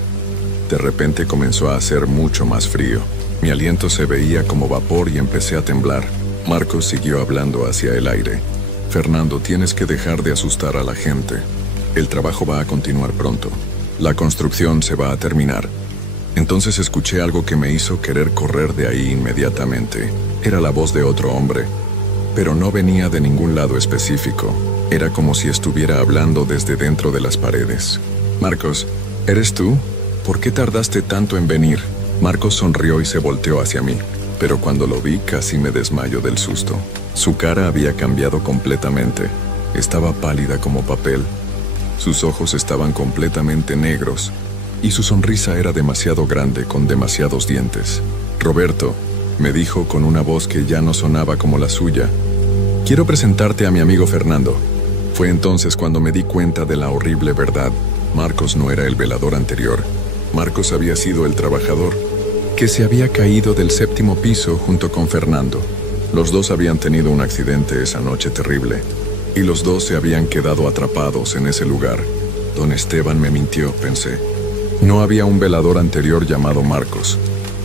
De repente comenzó a hacer mucho más frío. Mi aliento se veía como vapor y empecé a temblar. Marcos siguió hablando hacia el aire. «Fernando, tienes que dejar de asustar a la gente. El trabajo va a continuar pronto. La construcción se va a terminar». Entonces escuché algo que me hizo querer correr de ahí inmediatamente. Era la voz de otro hombre, pero no venía de ningún lado específico. Era como si estuviera hablando desde dentro de las paredes. «Marcos, ¿eres tú? ¿Por qué tardaste tanto en venir?», Marcos sonrió y se volteó hacia mí, pero cuando lo vi casi me desmayo del susto. Su cara había cambiado completamente. Estaba pálida como papel. Sus ojos estaban completamente negros y su sonrisa era demasiado grande con demasiados dientes. «Roberto», me dijo con una voz que ya no sonaba como la suya, «quiero presentarte a mi amigo Fernando». Fue entonces cuando me di cuenta de la horrible verdad. Marcos no era el velador anterior. Marcos había sido el trabajador que se había caído del 7º piso junto con Fernando. Los dos habían tenido un accidente esa noche terrible y los dos se habían quedado atrapados en ese lugar. Don Esteban me mintió, pensé. No había un velador anterior llamado Marcos.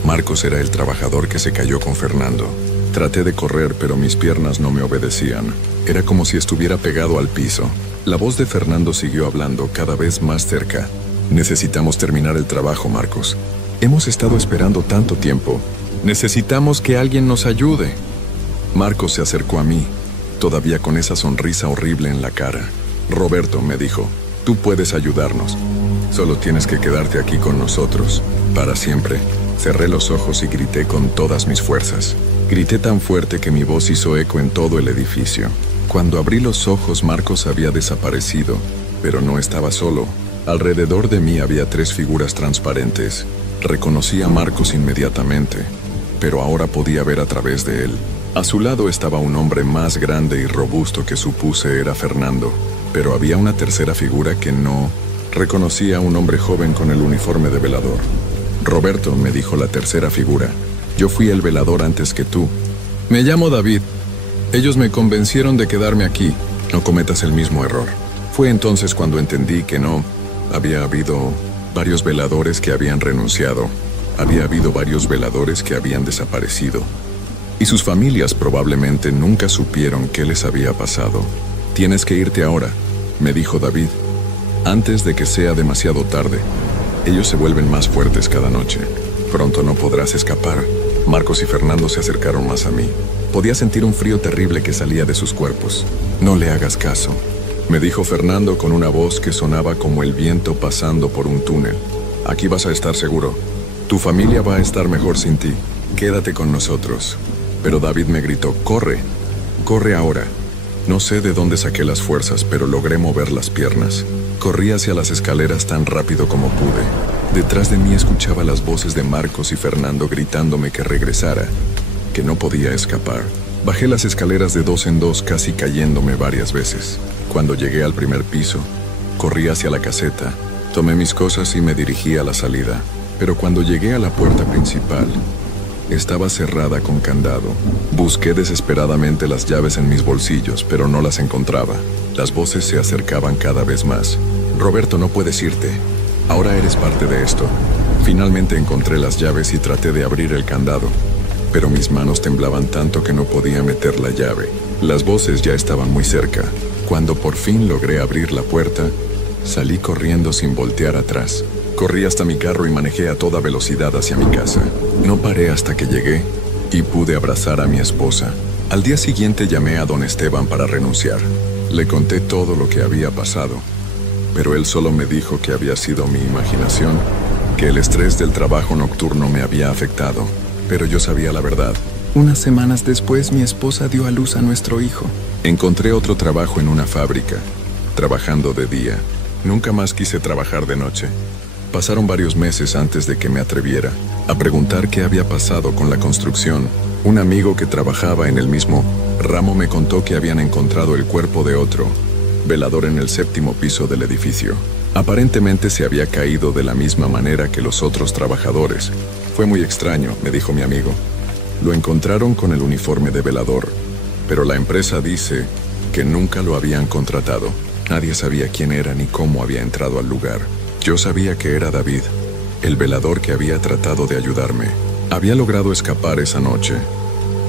Marcos era el trabajador que se cayó con Fernando. Traté de correr, pero mis piernas no me obedecían. Era como si estuviera pegado al piso. La voz de Fernando siguió hablando cada vez más cerca. «Necesitamos terminar el trabajo, Marcos. Hemos estado esperando tanto tiempo. Necesitamos que alguien nos ayude». Marcos se acercó a mí, todavía con esa sonrisa horrible en la cara. «Roberto», me dijo, «tú puedes ayudarnos. Solo tienes que quedarte aquí con nosotros, para siempre». Cerré los ojos y grité con todas mis fuerzas. Grité tan fuerte que mi voz hizo eco en todo el edificio. Cuando abrí los ojos, Marcos había desaparecido, pero no estaba solo. Alrededor de mí había 3 figuras transparentes. Reconocí a Marcos inmediatamente, pero ahora podía ver a través de él. A su lado estaba un hombre más grande y robusto que supuse era Fernando, pero había una tercera figura que no. Reconocí a un hombre joven con el uniforme de velador. «Roberto», me dijo la tercera figura, «yo fui el velador antes que tú. Me llamo David. Ellos me convencieron de quedarme aquí. No cometas el mismo error». Fue entonces cuando entendí que no. Había habido varios veladores que habían renunciado. Había habido varios veladores que habían desaparecido. Y sus familias probablemente nunca supieron qué les había pasado. «Tienes que irte ahora», me dijo David, «antes de que sea demasiado tarde. Ellos se vuelven más fuertes cada noche. Pronto no podrás escapar». Marcos y Fernando se acercaron más a mí. Podía sentir un frío terrible que salía de sus cuerpos. «No le hagas caso», me dijo Fernando con una voz que sonaba como el viento pasando por un túnel. «Aquí vas a estar seguro. Tu familia va a estar mejor sin ti. Quédate con nosotros». Pero David me gritó, «¡Corre! ¡Corre ahora!». No sé de dónde saqué las fuerzas, pero logré mover las piernas. Corrí hacia las escaleras tan rápido como pude. Detrás de mí escuchaba las voces de Marcos y Fernando gritándome que regresara, que no podía escapar. Bajé las escaleras de 2 en 2, casi cayéndome varias veces. Cuando llegué al primer piso, corrí hacia la caseta, tomé mis cosas y me dirigí a la salida. Pero cuando llegué a la puerta principal, estaba cerrada con candado. Busqué desesperadamente las llaves en mis bolsillos, pero no las encontraba. Las voces se acercaban cada vez más. «Roberto, no puedes irte. Ahora eres parte de esto». Finalmente encontré las llaves y traté de abrir el candado, pero mis manos temblaban tanto que no podía meter la llave. Las voces ya estaban muy cerca. Cuando por fin logré abrir la puerta, salí corriendo sin voltear atrás. Corrí hasta mi carro y manejé a toda velocidad hacia mi casa. No paré hasta que llegué y pude abrazar a mi esposa. Al día siguiente llamé a don Esteban para renunciar. Le conté todo lo que había pasado, pero él solo me dijo que había sido mi imaginación, que el estrés del trabajo nocturno me había afectado. Pero yo sabía la verdad. Unas semanas después, mi esposa dio a luz a nuestro hijo. Encontré otro trabajo en una fábrica, trabajando de día. Nunca más quise trabajar de noche. Pasaron varios meses antes de que me atreviera a preguntar qué había pasado con la construcción. Un amigo que trabajaba en el mismo ramo me contó que habían encontrado el cuerpo de otro velador en el 7º piso del edificio. Aparentemente se había caído de la misma manera que los otros trabajadores. Fue muy extraño, me dijo mi amigo. Lo encontraron con el uniforme de velador, pero la empresa dice que nunca lo habían contratado. Nadie sabía quién era ni cómo había entrado al lugar. Yo sabía que era David, el velador que había tratado de ayudarme. Había logrado escapar esa noche,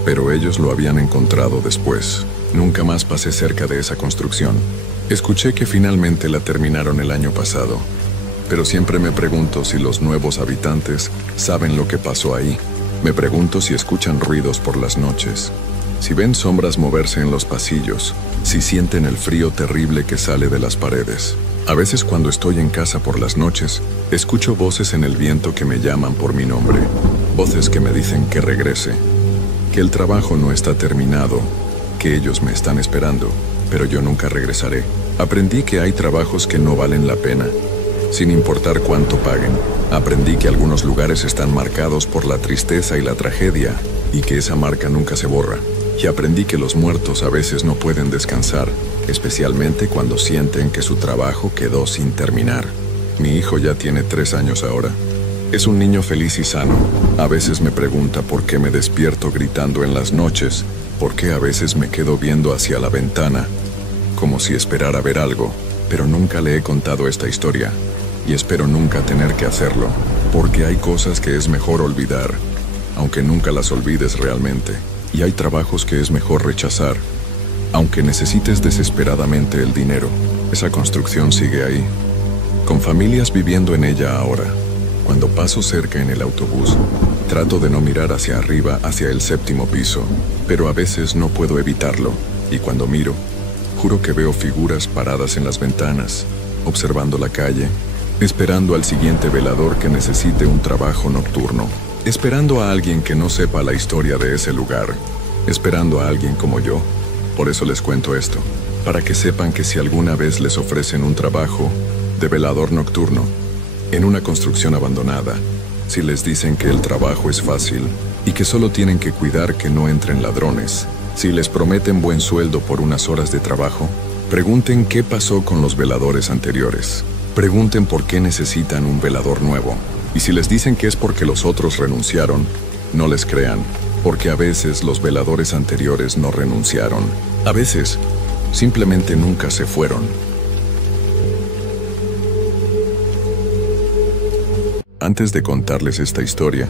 pero ellos lo habían encontrado después. Nunca más pasé cerca de esa construcción. Escuché que finalmente la terminaron el año pasado, pero siempre me pregunto si los nuevos habitantes saben lo que pasó ahí. Me pregunto si escuchan ruidos por las noches, si ven sombras moverse en los pasillos, si sienten el frío terrible que sale de las paredes. A veces cuando estoy en casa por las noches, escucho voces en el viento que me llaman por mi nombre, voces que me dicen que regrese, que el trabajo no está terminado, que ellos me están esperando, pero yo nunca regresaré. Aprendí que hay trabajos que no valen la pena, sin importar cuánto paguen. Aprendí que algunos lugares están marcados por la tristeza y la tragedia, y que esa marca nunca se borra. Y aprendí que los muertos a veces no pueden descansar, especialmente cuando sienten que su trabajo quedó sin terminar. Mi hijo ya tiene 3 años ahora. Es un niño feliz y sano. A veces me pregunta por qué me despierto gritando en las noches, por qué a veces me quedo viendo hacia la ventana, como si esperara ver algo, pero nunca le he contado esta historia, y espero nunca tener que hacerlo, porque hay cosas que es mejor olvidar, aunque nunca las olvides realmente, y hay trabajos que es mejor rechazar, aunque necesites desesperadamente el dinero. Esa construcción sigue ahí, con familias viviendo en ella ahora. Cuando paso cerca en el autobús, trato de no mirar hacia arriba, hacia el 7º piso, pero a veces no puedo evitarlo, y cuando miro, juro que veo figuras paradas en las ventanas, observando la calle, esperando al siguiente velador que necesite un trabajo nocturno, esperando a alguien que no sepa la historia de ese lugar, esperando a alguien como yo. Por eso les cuento esto, para que sepan que si alguna vez les ofrecen un trabajo de velador nocturno, en una construcción abandonada, si les dicen que el trabajo es fácil y que solo tienen que cuidar que no entren ladrones, si les prometen buen sueldo por unas horas de trabajo, pregunten qué pasó con los veladores anteriores. Pregunten por qué necesitan un velador nuevo. Y si les dicen que es porque los otros renunciaron, no les crean, porque a veces los veladores anteriores no renunciaron. A veces, simplemente nunca se fueron. Antes de contarles esta historia,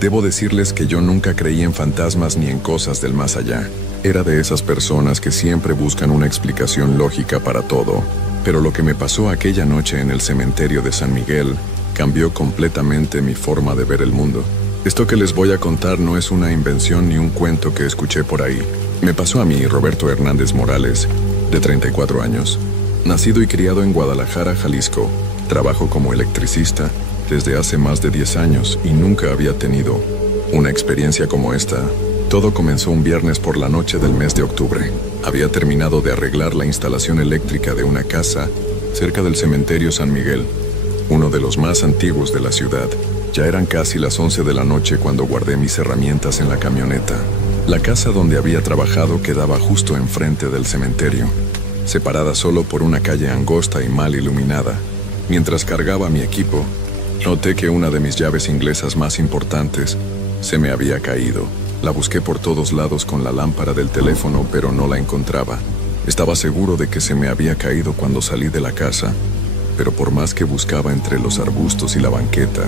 debo decirles que yo nunca creí en fantasmas ni en cosas del más allá. Era de esas personas que siempre buscan una explicación lógica para todo. Pero lo que me pasó aquella noche en el cementerio de San Miguel cambió completamente mi forma de ver el mundo. Esto que les voy a contar no es una invención ni un cuento que escuché por ahí. Me pasó a mí, Roberto Hernández Morales, de 34 años. Nacido y criado en Guadalajara, Jalisco, trabajo como electricista desde hace más de 10 años y nunca había tenido una experiencia como esta. Todo comenzó un viernes por la noche del mes de octubre. Había terminado de arreglar la instalación eléctrica de una casa cerca del cementerio San Miguel, uno de los más antiguos de la ciudad. Ya eran casi las 11 de la noche cuando guardé mis herramientas en la camioneta. La casa donde había trabajado quedaba justo enfrente del cementerio, separada solo por una calle angosta y mal iluminada. Mientras cargaba mi equipo, noté que una de mis llaves inglesas más importantes se me había caído. La busqué por todos lados con la lámpara del teléfono, pero no la encontraba. Estaba seguro de que se me había caído cuando salí de la casa, pero por más que buscaba entre los arbustos y la banqueta,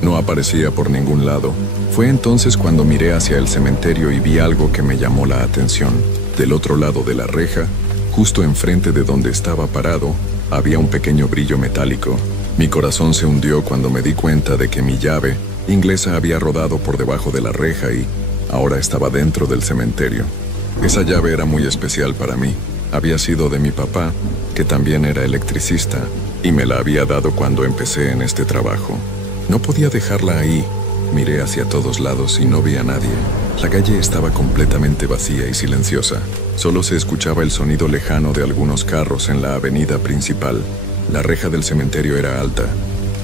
no aparecía por ningún lado. Fue entonces cuando miré hacia el cementerio y vi algo que me llamó la atención. Del otro lado de la reja, justo enfrente de donde estaba parado, había un pequeño brillo metálico. Mi corazón se hundió cuando me di cuenta de que mi llave inglesa había rodado por debajo de la reja y ahora estaba dentro del cementerio. Esa llave era muy especial para mí. Había sido de mi papá, que también era electricista, y me la había dado cuando empecé en este trabajo. No podía dejarla ahí. Miré hacia todos lados y no vi a nadie. La calle estaba completamente vacía y silenciosa. Solo se escuchaba el sonido lejano de algunos carros en la avenida principal. La reja del cementerio era alta,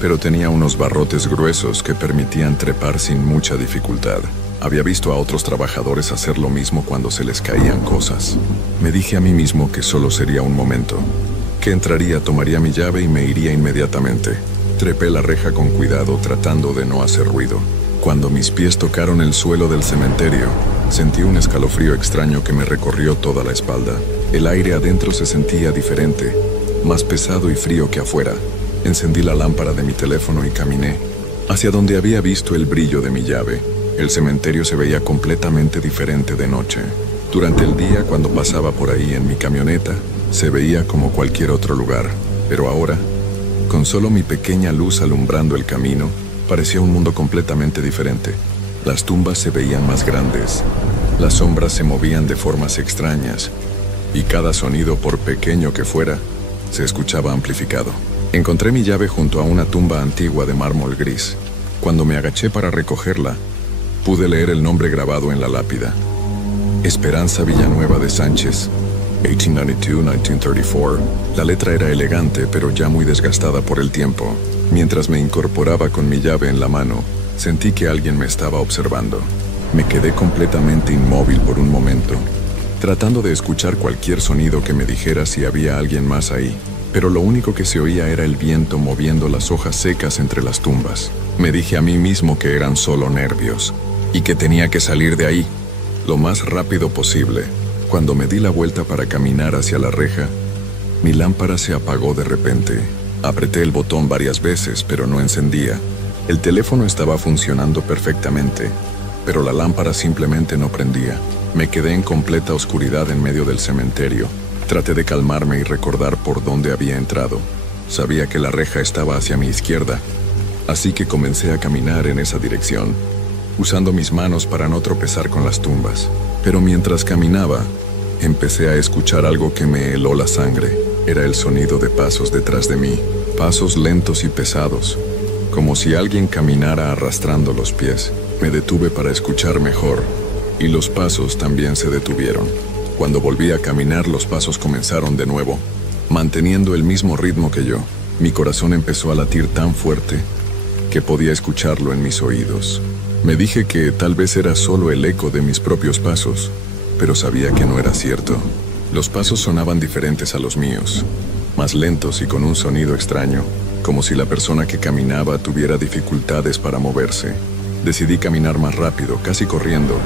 pero tenía unos barrotes gruesos que permitían trepar sin mucha dificultad. Había visto a otros trabajadores hacer lo mismo cuando se les caían cosas. Me dije a mí mismo que solo sería un momento, que entraría, tomaría mi llave y me iría inmediatamente. Trepé la reja con cuidado, tratando de no hacer ruido. Cuando mis pies tocaron el suelo del cementerio, sentí un escalofrío extraño que me recorrió toda la espalda. El aire adentro se sentía diferente, más pesado y frío que afuera. Encendí la lámpara de mi teléfono y caminé hacia donde había visto el brillo de mi llave. El cementerio se veía completamente diferente de noche. Durante el día, cuando pasaba por ahí en mi camioneta, se veía como cualquier otro lugar. Pero ahora, con solo mi pequeña luz alumbrando el camino, parecía un mundo completamente diferente. Las tumbas se veían más grandes, las sombras se movían de formas extrañas, y cada sonido, por pequeño que fuera, se escuchaba amplificado. Encontré mi llave junto a una tumba antigua de mármol gris. Cuando me agaché para recogerla, pude leer el nombre grabado en la lápida. Esperanza Villanueva de Sánchez, 1892-1934. La letra era elegante, pero ya muy desgastada por el tiempo. Mientras me incorporaba con mi llave en la mano, sentí que alguien me estaba observando. Me quedé completamente inmóvil por un momento, tratando de escuchar cualquier sonido que me dijera si había alguien más ahí. Pero lo único que se oía era el viento moviendo las hojas secas entre las tumbas. Me dije a mí mismo que eran solo nervios, y que tenía que salir de ahí lo más rápido posible. Cuando me di la vuelta para caminar hacia la reja, mi lámpara se apagó de repente. Apreté el botón varias veces, pero no encendía. El teléfono estaba funcionando perfectamente, pero la lámpara simplemente no prendía. Me quedé en completa oscuridad en medio del cementerio. Traté de calmarme y recordar por dónde había entrado. Sabía que la reja estaba hacia mi izquierda, así que comencé a caminar en esa dirección, usando mis manos para no tropezar con las tumbas. Pero mientras caminaba, empecé a escuchar algo que me heló la sangre. Era el sonido de pasos detrás de mí, pasos lentos y pesados, como si alguien caminara arrastrando los pies. Me detuve para escuchar mejor, y los pasos también se detuvieron. Cuando volví a caminar, los pasos comenzaron de nuevo, manteniendo el mismo ritmo que yo. Mi corazón empezó a latir tan fuerte que podía escucharlo en mis oídos. Me dije que tal vez era solo el eco de mis propios pasos, pero sabía que no era cierto. Los pasos sonaban diferentes a los míos, más lentos y con un sonido extraño, como si la persona que caminaba tuviera dificultades para moverse. Decidí caminar más rápido, casi corriendo,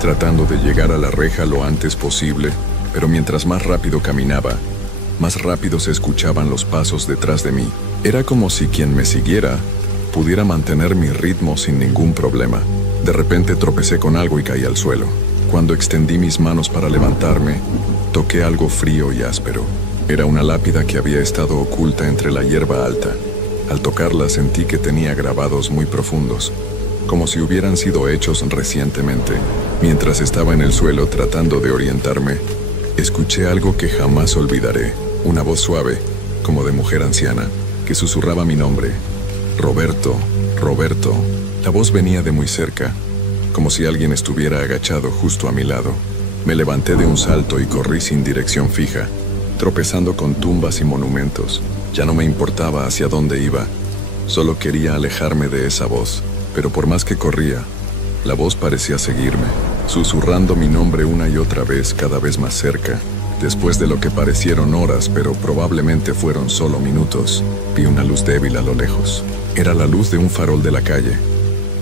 tratando de llegar a la reja lo antes posible, pero mientras más rápido caminaba, más rápido se escuchaban los pasos detrás de mí. Era como si quien me siguiera pudiera mantener mi ritmo sin ningún problema. De repente tropecé con algo y caí al suelo. Cuando extendí mis manos para levantarme, toqué algo frío y áspero. Era una lápida que había estado oculta entre la hierba alta. Al tocarla sentí que tenía grabados muy profundos, como si hubieran sido hechos recientemente. Mientras estaba en el suelo tratando de orientarme, escuché algo que jamás olvidaré. Una voz suave, como de mujer anciana, que susurraba mi nombre. Roberto, Roberto. La voz venía de muy cerca, como si alguien estuviera agachado justo a mi lado. Me levanté de un salto y corrí sin dirección fija, tropezando con tumbas y monumentos. Ya no me importaba hacia dónde iba, solo quería alejarme de esa voz. Pero por más que corría, la voz parecía seguirme, susurrando mi nombre una y otra vez, cada vez más cerca. Después de lo que parecieron horas, pero probablemente fueron solo minutos, vi una luz débil a lo lejos. Era la luz de un farol de la calle,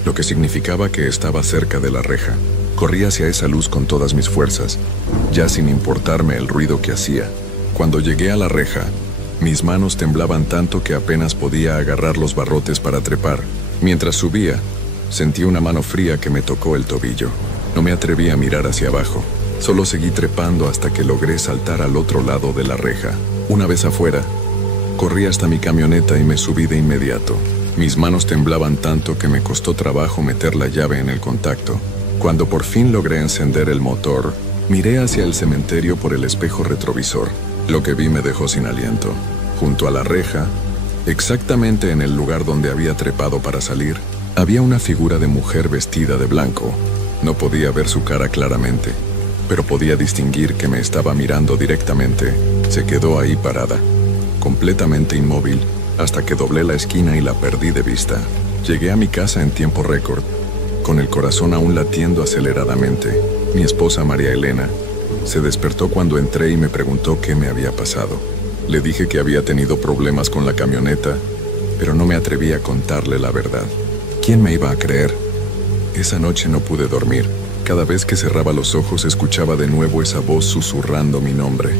lo que significaba que estaba cerca de la reja. Corrí hacia esa luz con todas mis fuerzas, ya sin importarme el ruido que hacía. Cuando llegué a la reja, mis manos temblaban tanto que apenas podía agarrar los barrotes para trepar. Mientras subía, sentí una mano fría que me tocó el tobillo. No me atreví a mirar hacia abajo. Solo seguí trepando hasta que logré saltar al otro lado de la reja. Una vez afuera, corrí hasta mi camioneta y me subí de inmediato. Mis manos temblaban tanto que me costó trabajo meter la llave en el contacto. Cuando por fin logré encender el motor, miré hacia el cementerio por el espejo retrovisor. Lo que vi me dejó sin aliento. Junto a la reja, exactamente en el lugar donde había trepado para salir, había una figura de mujer vestida de blanco. No podía ver su cara claramente, pero podía distinguir que me estaba mirando directamente. Se quedó ahí parada, completamente inmóvil, hasta que doblé la esquina y la perdí de vista. Llegué a mi casa en tiempo récord, con el corazón aún latiendo aceleradamente. Mi esposa María Elena se despertó cuando entré y me preguntó qué me había pasado. Le dije que había tenido problemas con la camioneta, pero no me atreví a contarle la verdad. ¿Quién me iba a creer? Esa noche no pude dormir. Cada vez que cerraba los ojos escuchaba de nuevo esa voz susurrando mi nombre.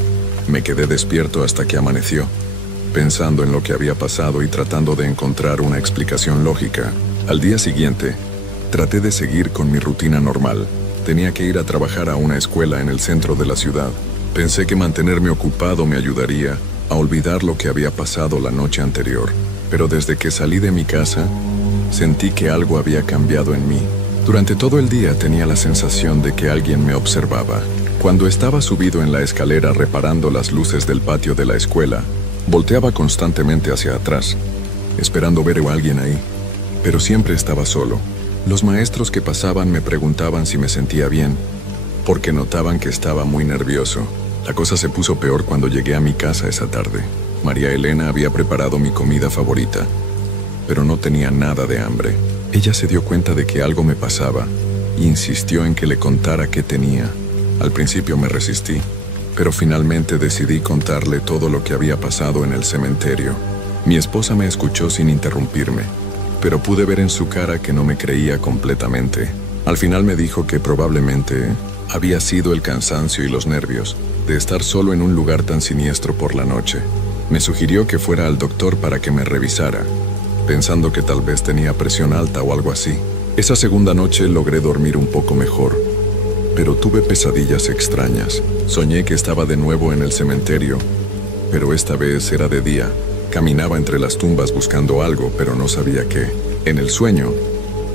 Me quedé despierto hasta que amaneció, pensando en lo que había pasado y tratando de encontrar una explicación lógica. Al día siguiente, traté de seguir con mi rutina normal. Tenía que ir a trabajar a una escuela en el centro de la ciudad. Pensé que mantenerme ocupado me ayudaría a olvidar lo que había pasado la noche anterior. Pero desde que salí de mi casa, sentí que algo había cambiado en mí. Durante todo el día tenía la sensación de que alguien me observaba. Cuando estaba subido en la escalera reparando las luces del patio de la escuela, Volteaba constantemente hacia atrás, esperando ver a alguien ahí, pero siempre estaba solo. Los maestros que pasaban me preguntaban si me sentía bien, porque notaban que estaba muy nervioso. La cosa se puso peor cuando llegué a mi casa esa tarde. María Elena había preparado mi comida favorita, pero no tenía nada de hambre. Ella se dio cuenta de que algo me pasaba e insistió en que le contara qué tenía. Al principio me resistí, pero finalmente decidí contarle todo lo que había pasado en el cementerio. Mi esposa me escuchó sin interrumpirme, pero pude ver en su cara que no me creía completamente. Al final me dijo que probablemente había sido el cansancio y los nervios de estar solo en un lugar tan siniestro por la noche. Me sugirió que fuera al doctor para que me revisara, pensando que tal vez tenía presión alta o algo así. Esa segunda noche logré dormir un poco mejor, pero tuve pesadillas extrañas. Soñé que estaba de nuevo en el cementerio, pero esta vez era de día. Caminaba entre las tumbas buscando algo, pero no sabía qué. En el sueño,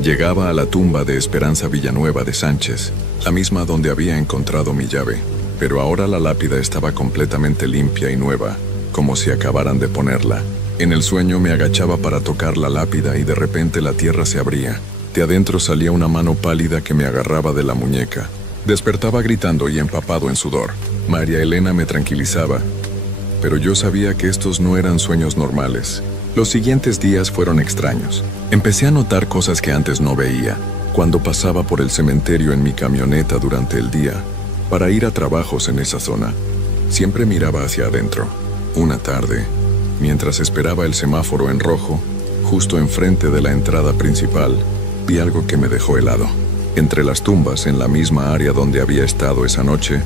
llegaba a la tumba de Esperanza Villanueva de Sánchez, la misma donde había encontrado mi llave, pero ahora la lápida estaba completamente limpia y nueva, como si acabaran de ponerla. En el sueño me agachaba para tocar la lápida y de repente la tierra se abría. De adentro salía una mano pálida que me agarraba de la muñeca. Despertaba gritando y empapado en sudor. María Elena me tranquilizaba, pero yo sabía que estos no eran sueños normales. Los siguientes días fueron extraños. Empecé a notar cosas que antes no veía. Cuando pasaba por el cementerio en mi camioneta durante el día, para ir a trabajos en esa zona, siempre miraba hacia adentro. Una tarde, mientras esperaba el semáforo en rojo, justo enfrente de la entrada principal, vi algo que me dejó helado. Entre las tumbas, en la misma área donde había estado esa noche,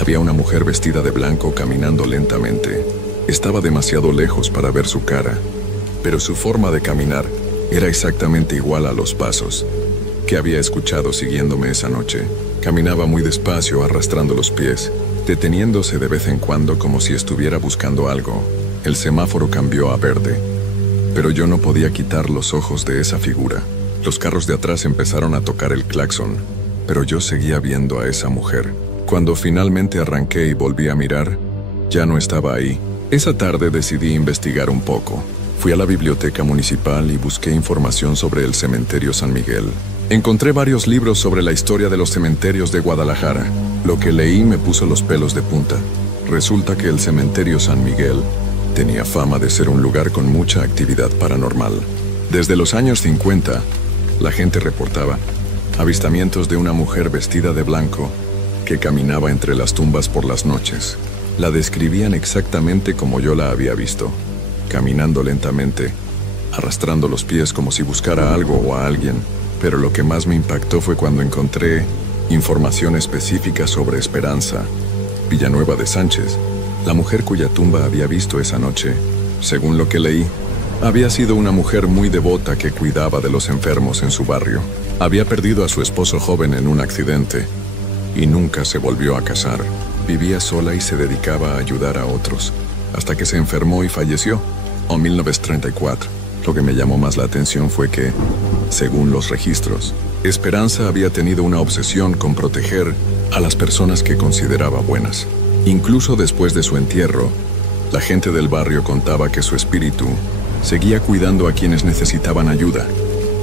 había una mujer vestida de blanco caminando lentamente. Estaba demasiado lejos para ver su cara, pero su forma de caminar era exactamente igual a los pasos que había escuchado siguiéndome esa noche. Caminaba muy despacio, arrastrando los pies, deteniéndose de vez en cuando como si estuviera buscando algo. El semáforo cambió a verde, pero yo no podía quitar los ojos de esa figura. Los carros de atrás empezaron a tocar el claxon, pero yo seguía viendo a esa mujer. Cuando finalmente arranqué y volví a mirar, ya no estaba ahí. Esa tarde decidí investigar un poco. Fui a la biblioteca municipal y busqué información sobre el cementerio San Miguel. Encontré varios libros sobre la historia de los cementerios de Guadalajara. Lo que leí me puso los pelos de punta. Resulta que el cementerio San Miguel tenía fama de ser un lugar con mucha actividad paranormal. Desde los años 50, la gente reportaba avistamientos de una mujer vestida de blanco que caminaba entre las tumbas por las noches. La describían exactamente como yo la había visto, caminando lentamente, arrastrando los pies como si buscara algo o a alguien. Pero lo que más me impactó fue cuando encontré información específica sobre Esperanza Villanueva de Sánchez, la mujer cuya tumba había visto esa noche. Según lo que leí, había sido una mujer muy devota que cuidaba de los enfermos en su barrio. Había perdido a su esposo joven en un accidente y nunca se volvió a casar. Vivía sola y se dedicaba a ayudar a otros, hasta que se enfermó y falleció, en 1934. Lo que me llamó más la atención fue que, según los registros, Esperanza había tenido una obsesión con proteger a las personas que consideraba buenas. Incluso después de su entierro, la gente del barrio contaba que su espíritu seguía cuidando a quienes necesitaban ayuda,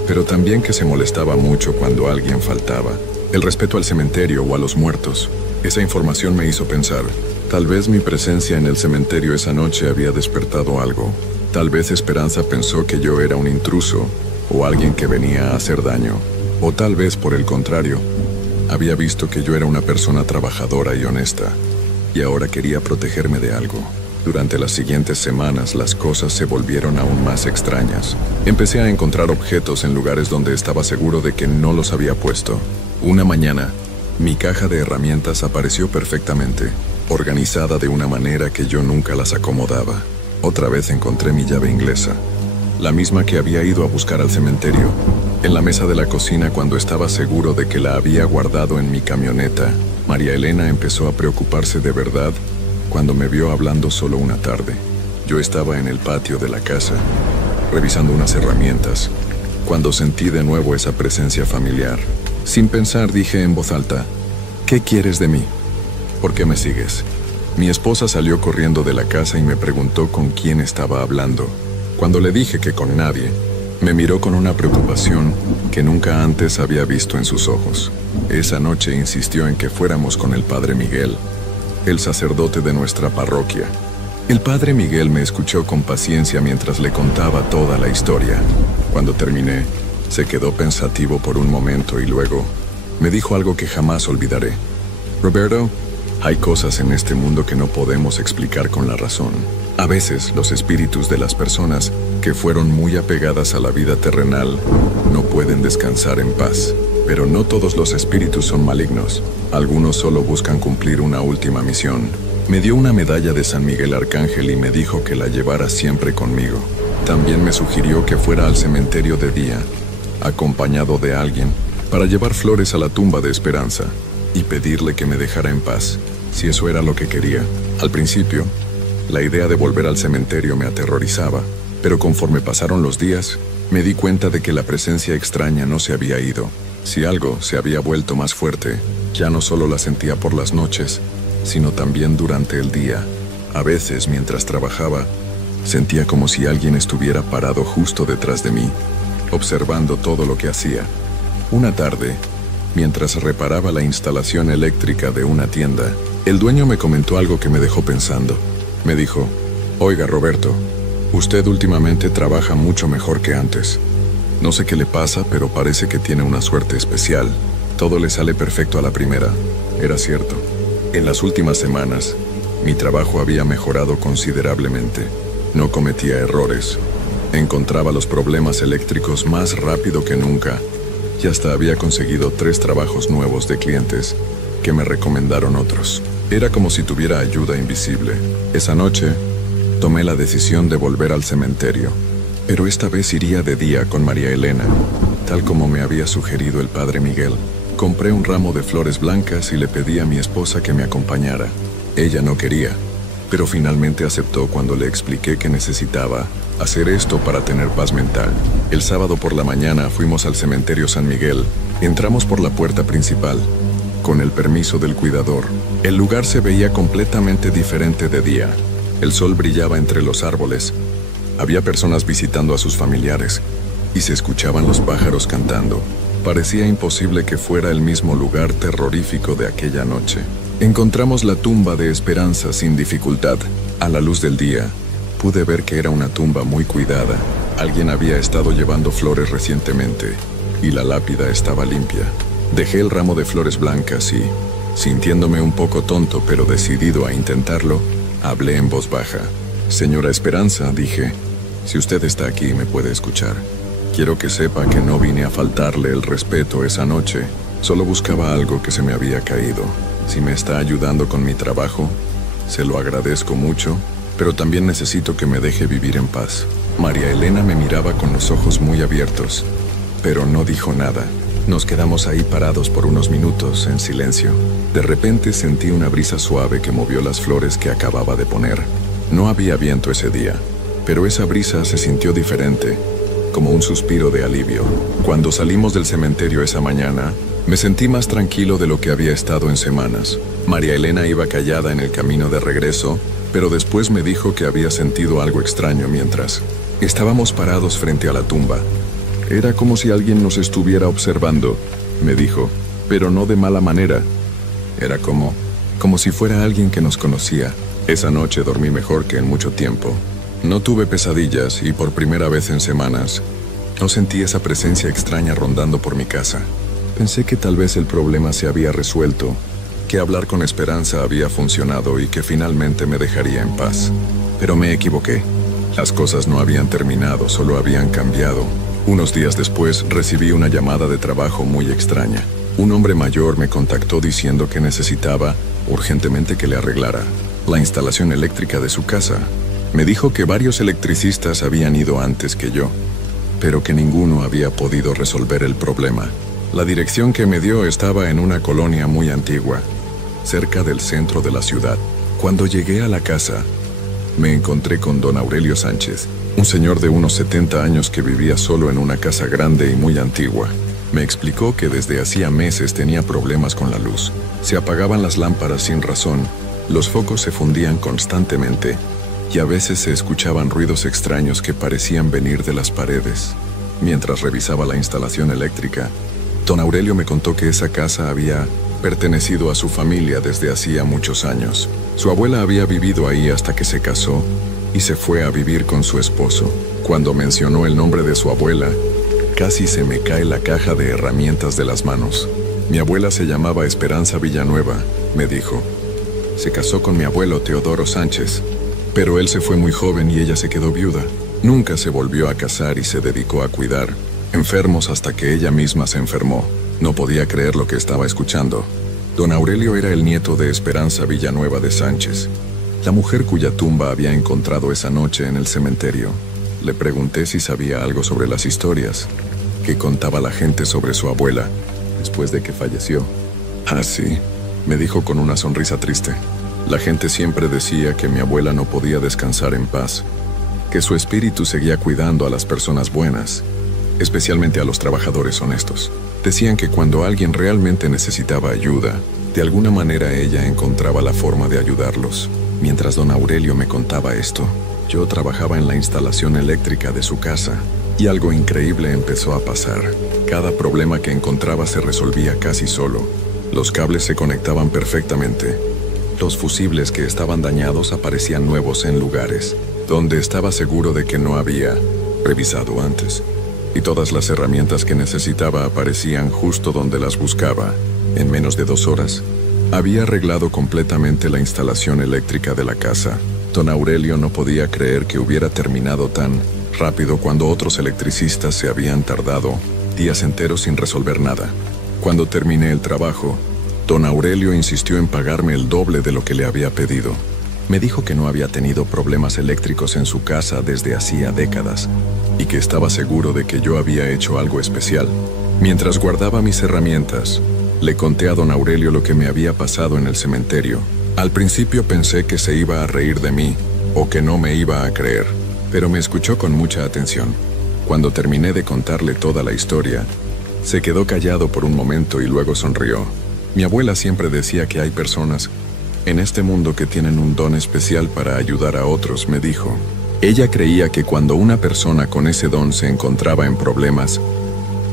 pero también que se molestaba mucho cuando alguien faltaba. El respeto al cementerio o a los muertos. Esa información me hizo pensar, tal vez mi presencia en el cementerio esa noche había despertado algo. Tal vez Esperanza pensó que yo era un intruso o alguien que venía a hacer daño. O tal vez, por el contrario, había visto que yo era una persona trabajadora y honesta, y ahora quería protegerme de algo. Durante las siguientes semanas, las cosas se volvieron aún más extrañas. Empecé a encontrar objetos en lugares donde estaba seguro de que no los había puesto. Una mañana, mi caja de herramientas apareció perfectamente, organizada de una manera que yo nunca las acomodaba. Otra vez encontré mi llave inglesa, la misma que había ido a buscar al cementerio, en la mesa de la cocina cuando estaba seguro de que la había guardado en mi camioneta. María Elena empezó a preocuparse de verdad cuando me vio hablando solo una tarde. Yo estaba en el patio de la casa, revisando unas herramientas, cuando sentí de nuevo esa presencia familiar. Sin pensar dije en voz alta, ¿qué quieres de mí? ¿Por qué me sigues? Mi esposa salió corriendo de la casa y me preguntó con quién estaba hablando. Cuando le dije que con nadie, me miró con una preocupación que nunca antes había visto en sus ojos. Esa noche insistió en que fuéramos con el padre Miguel, el sacerdote de nuestra parroquia. El padre Miguel me escuchó con paciencia mientras le contaba toda la historia. Cuando terminé, se quedó pensativo por un momento y luego me dijo algo que jamás olvidaré. Roberto, hay cosas en este mundo que no podemos explicar con la razón. A veces los espíritus de las personas que fueron muy apegadas a la vida terrenal no pueden descansar en paz. Pero no todos los espíritus son malignos. Algunos solo buscan cumplir una última misión. Me dio una medalla de San Miguel Arcángel y me dijo que la llevara siempre conmigo. También me sugirió que fuera al cementerio de día, acompañado de alguien, para llevar flores a la tumba de Esperanza y pedirle que me dejara en paz, si eso era lo que quería. Al principio, la idea de volver al cementerio me aterrorizaba, pero conforme pasaron los días, me di cuenta de que la presencia extraña no se había ido. Si algo se había vuelto más fuerte, ya no solo la sentía por las noches, sino también durante el día. A veces, mientras trabajaba, sentía como si alguien estuviera parado justo detrás de mí, observando todo lo que hacía. Una tarde, mientras reparaba la instalación eléctrica de una tienda, el dueño me comentó algo que me dejó pensando. Me dijo: «Oiga, Roberto, usted últimamente trabaja mucho mejor que antes. No sé qué le pasa, pero parece que tiene una suerte especial. Todo le sale perfecto a la primera». Era cierto. En las últimas semanas, mi trabajo había mejorado considerablemente. No cometía errores. Encontraba los problemas eléctricos más rápido que nunca y hasta había conseguido 3 trabajos nuevos de clientes que me recomendaron otros. Era como si tuviera ayuda invisible. Esa noche, tomé la decisión de volver al cementerio, pero esta vez iría de día con María Elena, tal como me había sugerido el padre Miguel. Compré un ramo de flores blancas y le pedí a mi esposa que me acompañara. Ella no quería, pero finalmente aceptó cuando le expliqué que necesitaba hacer esto para tener paz mental. El sábado por la mañana fuimos al cementerio San Miguel. Entramos por la puerta principal, con el permiso del cuidador. El lugar se veía completamente diferente de día. El sol brillaba entre los árboles. Había personas visitando a sus familiares y se escuchaban los pájaros cantando. Parecía imposible que fuera el mismo lugar terrorífico de aquella noche. Encontramos la tumba de Esperanza sin dificultad. A la luz del día, pude ver que era una tumba muy cuidada. Alguien había estado llevando flores recientemente y la lápida estaba limpia. Dejé el ramo de flores blancas y, sintiéndome un poco tonto pero decidido a intentarlo, hablé en voz baja. «Señora Esperanza», dije, «si usted está aquí me puede escuchar. Quiero que sepa que no vine a faltarle el respeto esa noche. Solo buscaba algo que se me había caído. Si me está ayudando con mi trabajo, se lo agradezco mucho, pero también necesito que me deje vivir en paz». María Elena me miraba con los ojos muy abiertos, pero no dijo nada. Nos quedamos ahí parados por unos minutos, en silencio. De repente sentí una brisa suave que movió las flores que acababa de poner. No había viento ese día, pero esa brisa se sintió diferente, como un suspiro de alivio. Cuando salimos del cementerio esa mañana, me sentí más tranquilo de lo que había estado en semanas. María Elena iba callada en el camino de regreso, pero después me dijo que había sentido algo extraño mientras estábamos parados frente a la tumba. Era como si alguien nos estuviera observando, me dijo, pero no de mala manera. Era como si fuera alguien que nos conocía. Esa noche dormí mejor que en mucho tiempo. No tuve pesadillas y por primera vez en semanas no sentí esa presencia extraña rondando por mi casa. Pensé que tal vez el problema se había resuelto, que hablar con Esperanza había funcionado y que finalmente me dejaría en paz. Pero me equivoqué. Las cosas no habían terminado, solo habían cambiado. Unos días después recibí una llamada de trabajo muy extraña. Un hombre mayor me contactó diciendo que necesitaba urgentemente que le arreglara la instalación eléctrica de su casa. Me dijo que varios electricistas habían ido antes que yo, pero que ninguno había podido resolver el problema. La dirección que me dio estaba en una colonia muy antigua, cerca del centro de la ciudad. Cuando llegué a la casa, me encontré con don Aurelio Sánchez, un señor de unos 70 años que vivía solo en una casa grande y muy antigua. Me explicó que desde hacía meses tenía problemas con la luz. Se apagaban las lámparas sin razón, los focos se fundían constantemente y a veces se escuchaban ruidos extraños que parecían venir de las paredes. Mientras revisaba la instalación eléctrica, don Aurelio me contó que esa casa había pertenecido a su familia desde hacía muchos años. Su abuela había vivido ahí hasta que se casó y se fue a vivir con su esposo. Cuando mencionó el nombre de su abuela, casi se me cae la caja de herramientas de las manos. Mi abuela se llamaba Esperanza Villanueva, me dijo. Se casó con mi abuelo Teodoro Sánchez, pero él se fue muy joven y ella se quedó viuda. Nunca se volvió a casar y se dedicó a cuidar enfermos hasta que ella misma se enfermó. No podía creer lo que estaba escuchando. Don Aurelio era el nieto de Esperanza Villanueva de Sánchez, la mujer cuya tumba había encontrado esa noche en el cementerio. Le pregunté si sabía algo sobre las historias que contaba la gente sobre su abuela después de que falleció. Ah, sí, me dijo con una sonrisa triste. La gente siempre decía que mi abuela no podía descansar en paz, que su espíritu seguía cuidando a las personas buenas, especialmente a los trabajadores honestos. Decían que cuando alguien realmente necesitaba ayuda, de alguna manera ella encontraba la forma de ayudarlos. Mientras don Aurelio me contaba esto, yo trabajaba en la instalación eléctrica de su casa, y algo increíble empezó a pasar. Cada problema que encontraba se resolvía casi solo. Los cables se conectaban perfectamente. Los fusibles que estaban dañados aparecían nuevos en lugares donde estaba seguro de que no había revisado antes. Y todas las herramientas que necesitaba aparecían justo donde las buscaba. En menos de 2 horas, había arreglado completamente la instalación eléctrica de la casa. Don Aurelio no podía creer que hubiera terminado tan rápido cuando otros electricistas se habían tardado días enteros sin resolver nada. Cuando terminé el trabajo, don Aurelio insistió en pagarme el doble de lo que le había pedido. Me dijo que no había tenido problemas eléctricos en su casa desde hacía décadas y que estaba seguro de que yo había hecho algo especial. Mientras guardaba mis herramientas, le conté a don Aurelio lo que me había pasado en el cementerio. Al principio pensé que se iba a reír de mí o que no me iba a creer, pero me escuchó con mucha atención. Cuando terminé de contarle toda la historia, se quedó callado por un momento y luego sonrió. Mi abuela siempre decía que hay personas en este mundo que tienen un don especial para ayudar a otros, me dijo. Ella creía que cuando una persona con ese don se encontraba en problemas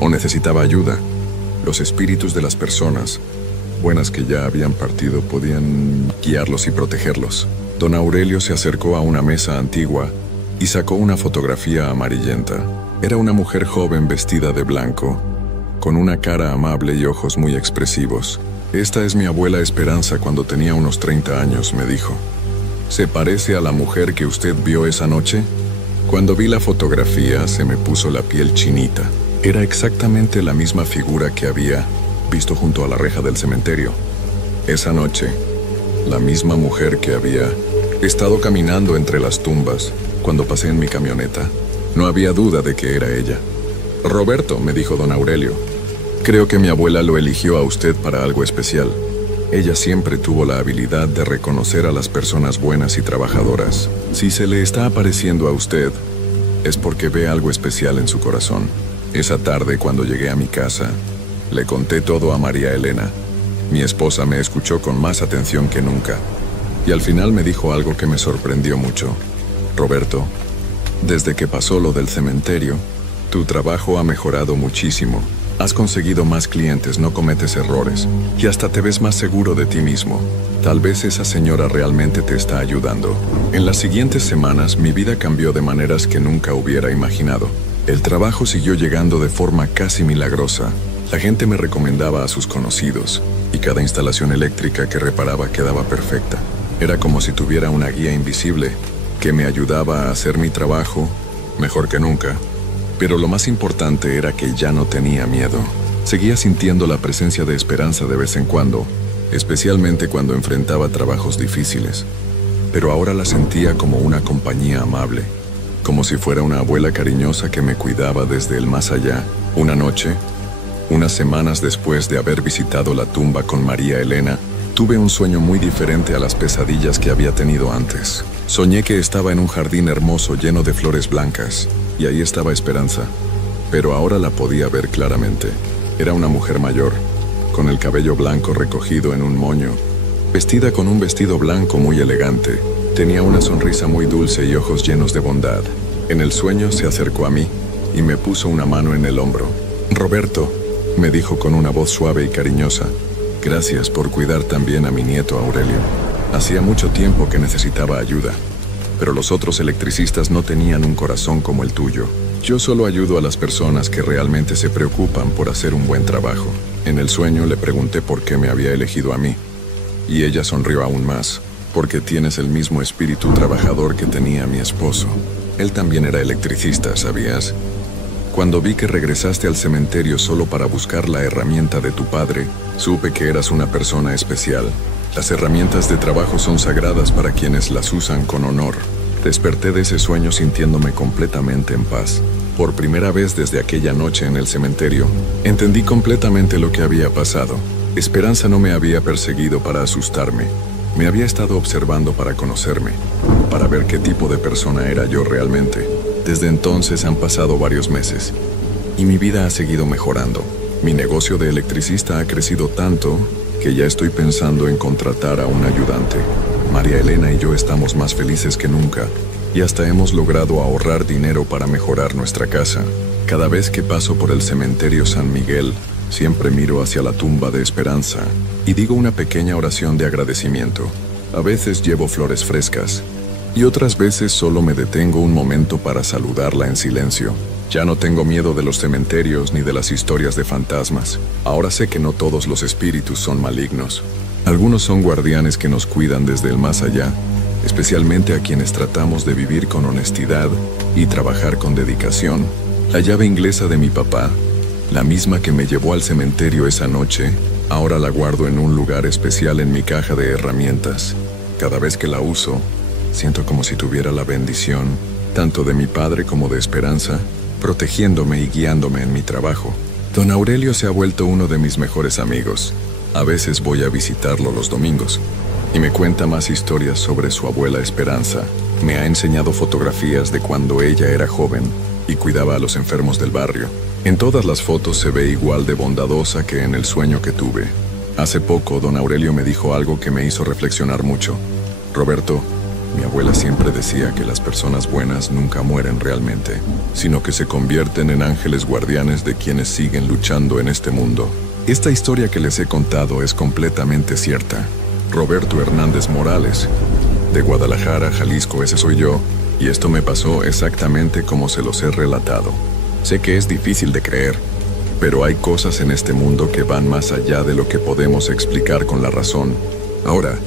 o necesitaba ayuda, los espíritus de las personas buenas que ya habían partido podían guiarlos y protegerlos. Don Aurelio se acercó a una mesa antigua y sacó una fotografía amarillenta. Era una mujer joven vestida de blanco, con una cara amable y ojos muy expresivos. Esta es mi abuela Esperanza cuando tenía unos 30 años, me dijo. ¿Se parece a la mujer que usted vio esa noche? Cuando vi la fotografía se me puso la piel chinita. Era exactamente la misma figura que había visto junto a la reja del cementerio. Esa noche, la misma mujer que había estado caminando entre las tumbas cuando pasé en mi camioneta. No había duda de que era ella. Roberto, me dijo don Aurelio, creo que mi abuela lo eligió a usted para algo especial. Ella siempre tuvo la habilidad de reconocer a las personas buenas y trabajadoras. Si se le está apareciendo a usted, es porque ve algo especial en su corazón. Esa tarde, cuando llegué a mi casa, le conté todo a María Elena. Mi esposa me escuchó con más atención que nunca, y al final me dijo algo que me sorprendió mucho. Roberto, desde que pasó lo del cementerio, tu trabajo ha mejorado muchísimo. Has conseguido más clientes, no cometes errores, y hasta te ves más seguro de ti mismo. Tal vez esa señora realmente te está ayudando. En las siguientes semanas, mi vida cambió de maneras que nunca hubiera imaginado. El trabajo siguió llegando de forma casi milagrosa. La gente me recomendaba a sus conocidos, y cada instalación eléctrica que reparaba quedaba perfecta. Era como si tuviera una guía invisible que me ayudaba a hacer mi trabajo mejor que nunca. Pero lo más importante era que ya no tenía miedo. Seguía sintiendo la presencia de Esperanza de vez en cuando, especialmente cuando enfrentaba trabajos difíciles. Pero ahora la sentía como una compañía amable, como si fuera una abuela cariñosa que me cuidaba desde el más allá. Una noche, unas semanas después de haber visitado la tumba con María Elena, tuve un sueño muy diferente a las pesadillas que había tenido antes. Soñé que estaba en un jardín hermoso lleno de flores blancas, y ahí estaba Esperanza, pero ahora la podía ver claramente. Era una mujer mayor, con el cabello blanco recogido en un moño, vestida con un vestido blanco muy elegante. Tenía una sonrisa muy dulce y ojos llenos de bondad. En el sueño se acercó a mí y me puso una mano en el hombro. «Roberto», me dijo con una voz suave y cariñosa, «gracias por cuidar también a mi nieto Aurelio. Hacía mucho tiempo que necesitaba ayuda, pero los otros electricistas no tenían un corazón como el tuyo. Yo solo ayudo a las personas que realmente se preocupan por hacer un buen trabajo». En el sueño le pregunté por qué me había elegido a mí, y ella sonrió aún más, «porque tienes el mismo espíritu trabajador que tenía mi esposo. Él también era electricista, ¿sabías? Cuando vi que regresaste al cementerio solo para buscar la herramienta de tu padre, supe que eras una persona especial. Las herramientas de trabajo son sagradas para quienes las usan con honor». Desperté de ese sueño sintiéndome completamente en paz. Por primera vez desde aquella noche en el cementerio, entendí completamente lo que había pasado. Esperanza no me había perseguido para asustarme. Me había estado observando para conocerme, para ver qué tipo de persona era yo realmente. Desde entonces han pasado varios meses, y mi vida ha seguido mejorando. Mi negocio de electricista ha crecido tanto que ya estoy pensando en contratar a un ayudante. María Elena y yo estamos más felices que nunca, y hasta hemos logrado ahorrar dinero para mejorar nuestra casa. Cada vez que paso por el cementerio San Miguel, siempre miro hacia la tumba de Esperanza y digo una pequeña oración de agradecimiento. A veces llevo flores frescas, y otras veces solo me detengo un momento para saludarla en silencio. Ya no tengo miedo de los cementerios ni de las historias de fantasmas. Ahora sé que no todos los espíritus son malignos. Algunos son guardianes que nos cuidan desde el más allá, especialmente a quienes tratamos de vivir con honestidad y trabajar con dedicación. La llave inglesa de mi papá, la misma que me llevó al cementerio esa noche, ahora la guardo en un lugar especial en mi caja de herramientas. Cada vez que la uso, siento como si tuviera la bendición, tanto de mi padre como de Esperanza, protegiéndome y guiándome en mi trabajo. Don Aurelio se ha vuelto uno de mis mejores amigos. A veces voy a visitarlo los domingos y me cuenta más historias sobre su abuela Esperanza. Me ha enseñado fotografías de cuando ella era joven y cuidaba a los enfermos del barrio. En todas las fotos se ve igual de bondadosa que en el sueño que tuve. Hace poco, don Aurelio me dijo algo que me hizo reflexionar mucho. «Roberto, mi abuela siempre decía que las personas buenas nunca mueren realmente, sino que se convierten en ángeles guardianes de quienes siguen luchando en este mundo». Esta historia que les he contado es completamente cierta. Roberto Hernández Morales, de Guadalajara, Jalisco, ese soy yo, y esto me pasó exactamente como se los he relatado. Sé que es difícil de creer, pero hay cosas en este mundo que van más allá de lo que podemos explicar con la razón. Ahora,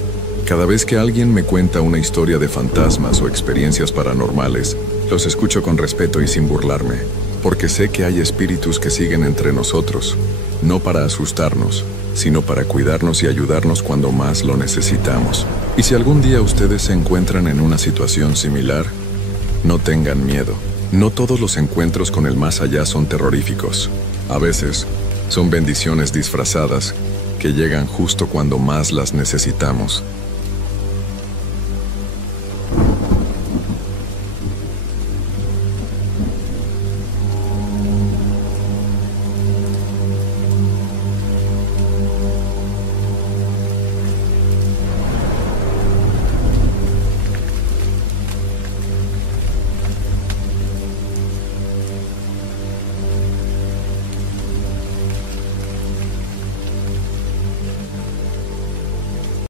cada vez que alguien me cuenta una historia de fantasmas o experiencias paranormales, los escucho con respeto y sin burlarme, porque sé que hay espíritus que siguen entre nosotros, no para asustarnos, sino para cuidarnos y ayudarnos cuando más lo necesitamos. Y si algún día ustedes se encuentran en una situación similar, no tengan miedo. No todos los encuentros con el más allá son terroríficos. A veces, son bendiciones disfrazadas que llegan justo cuando más las necesitamos.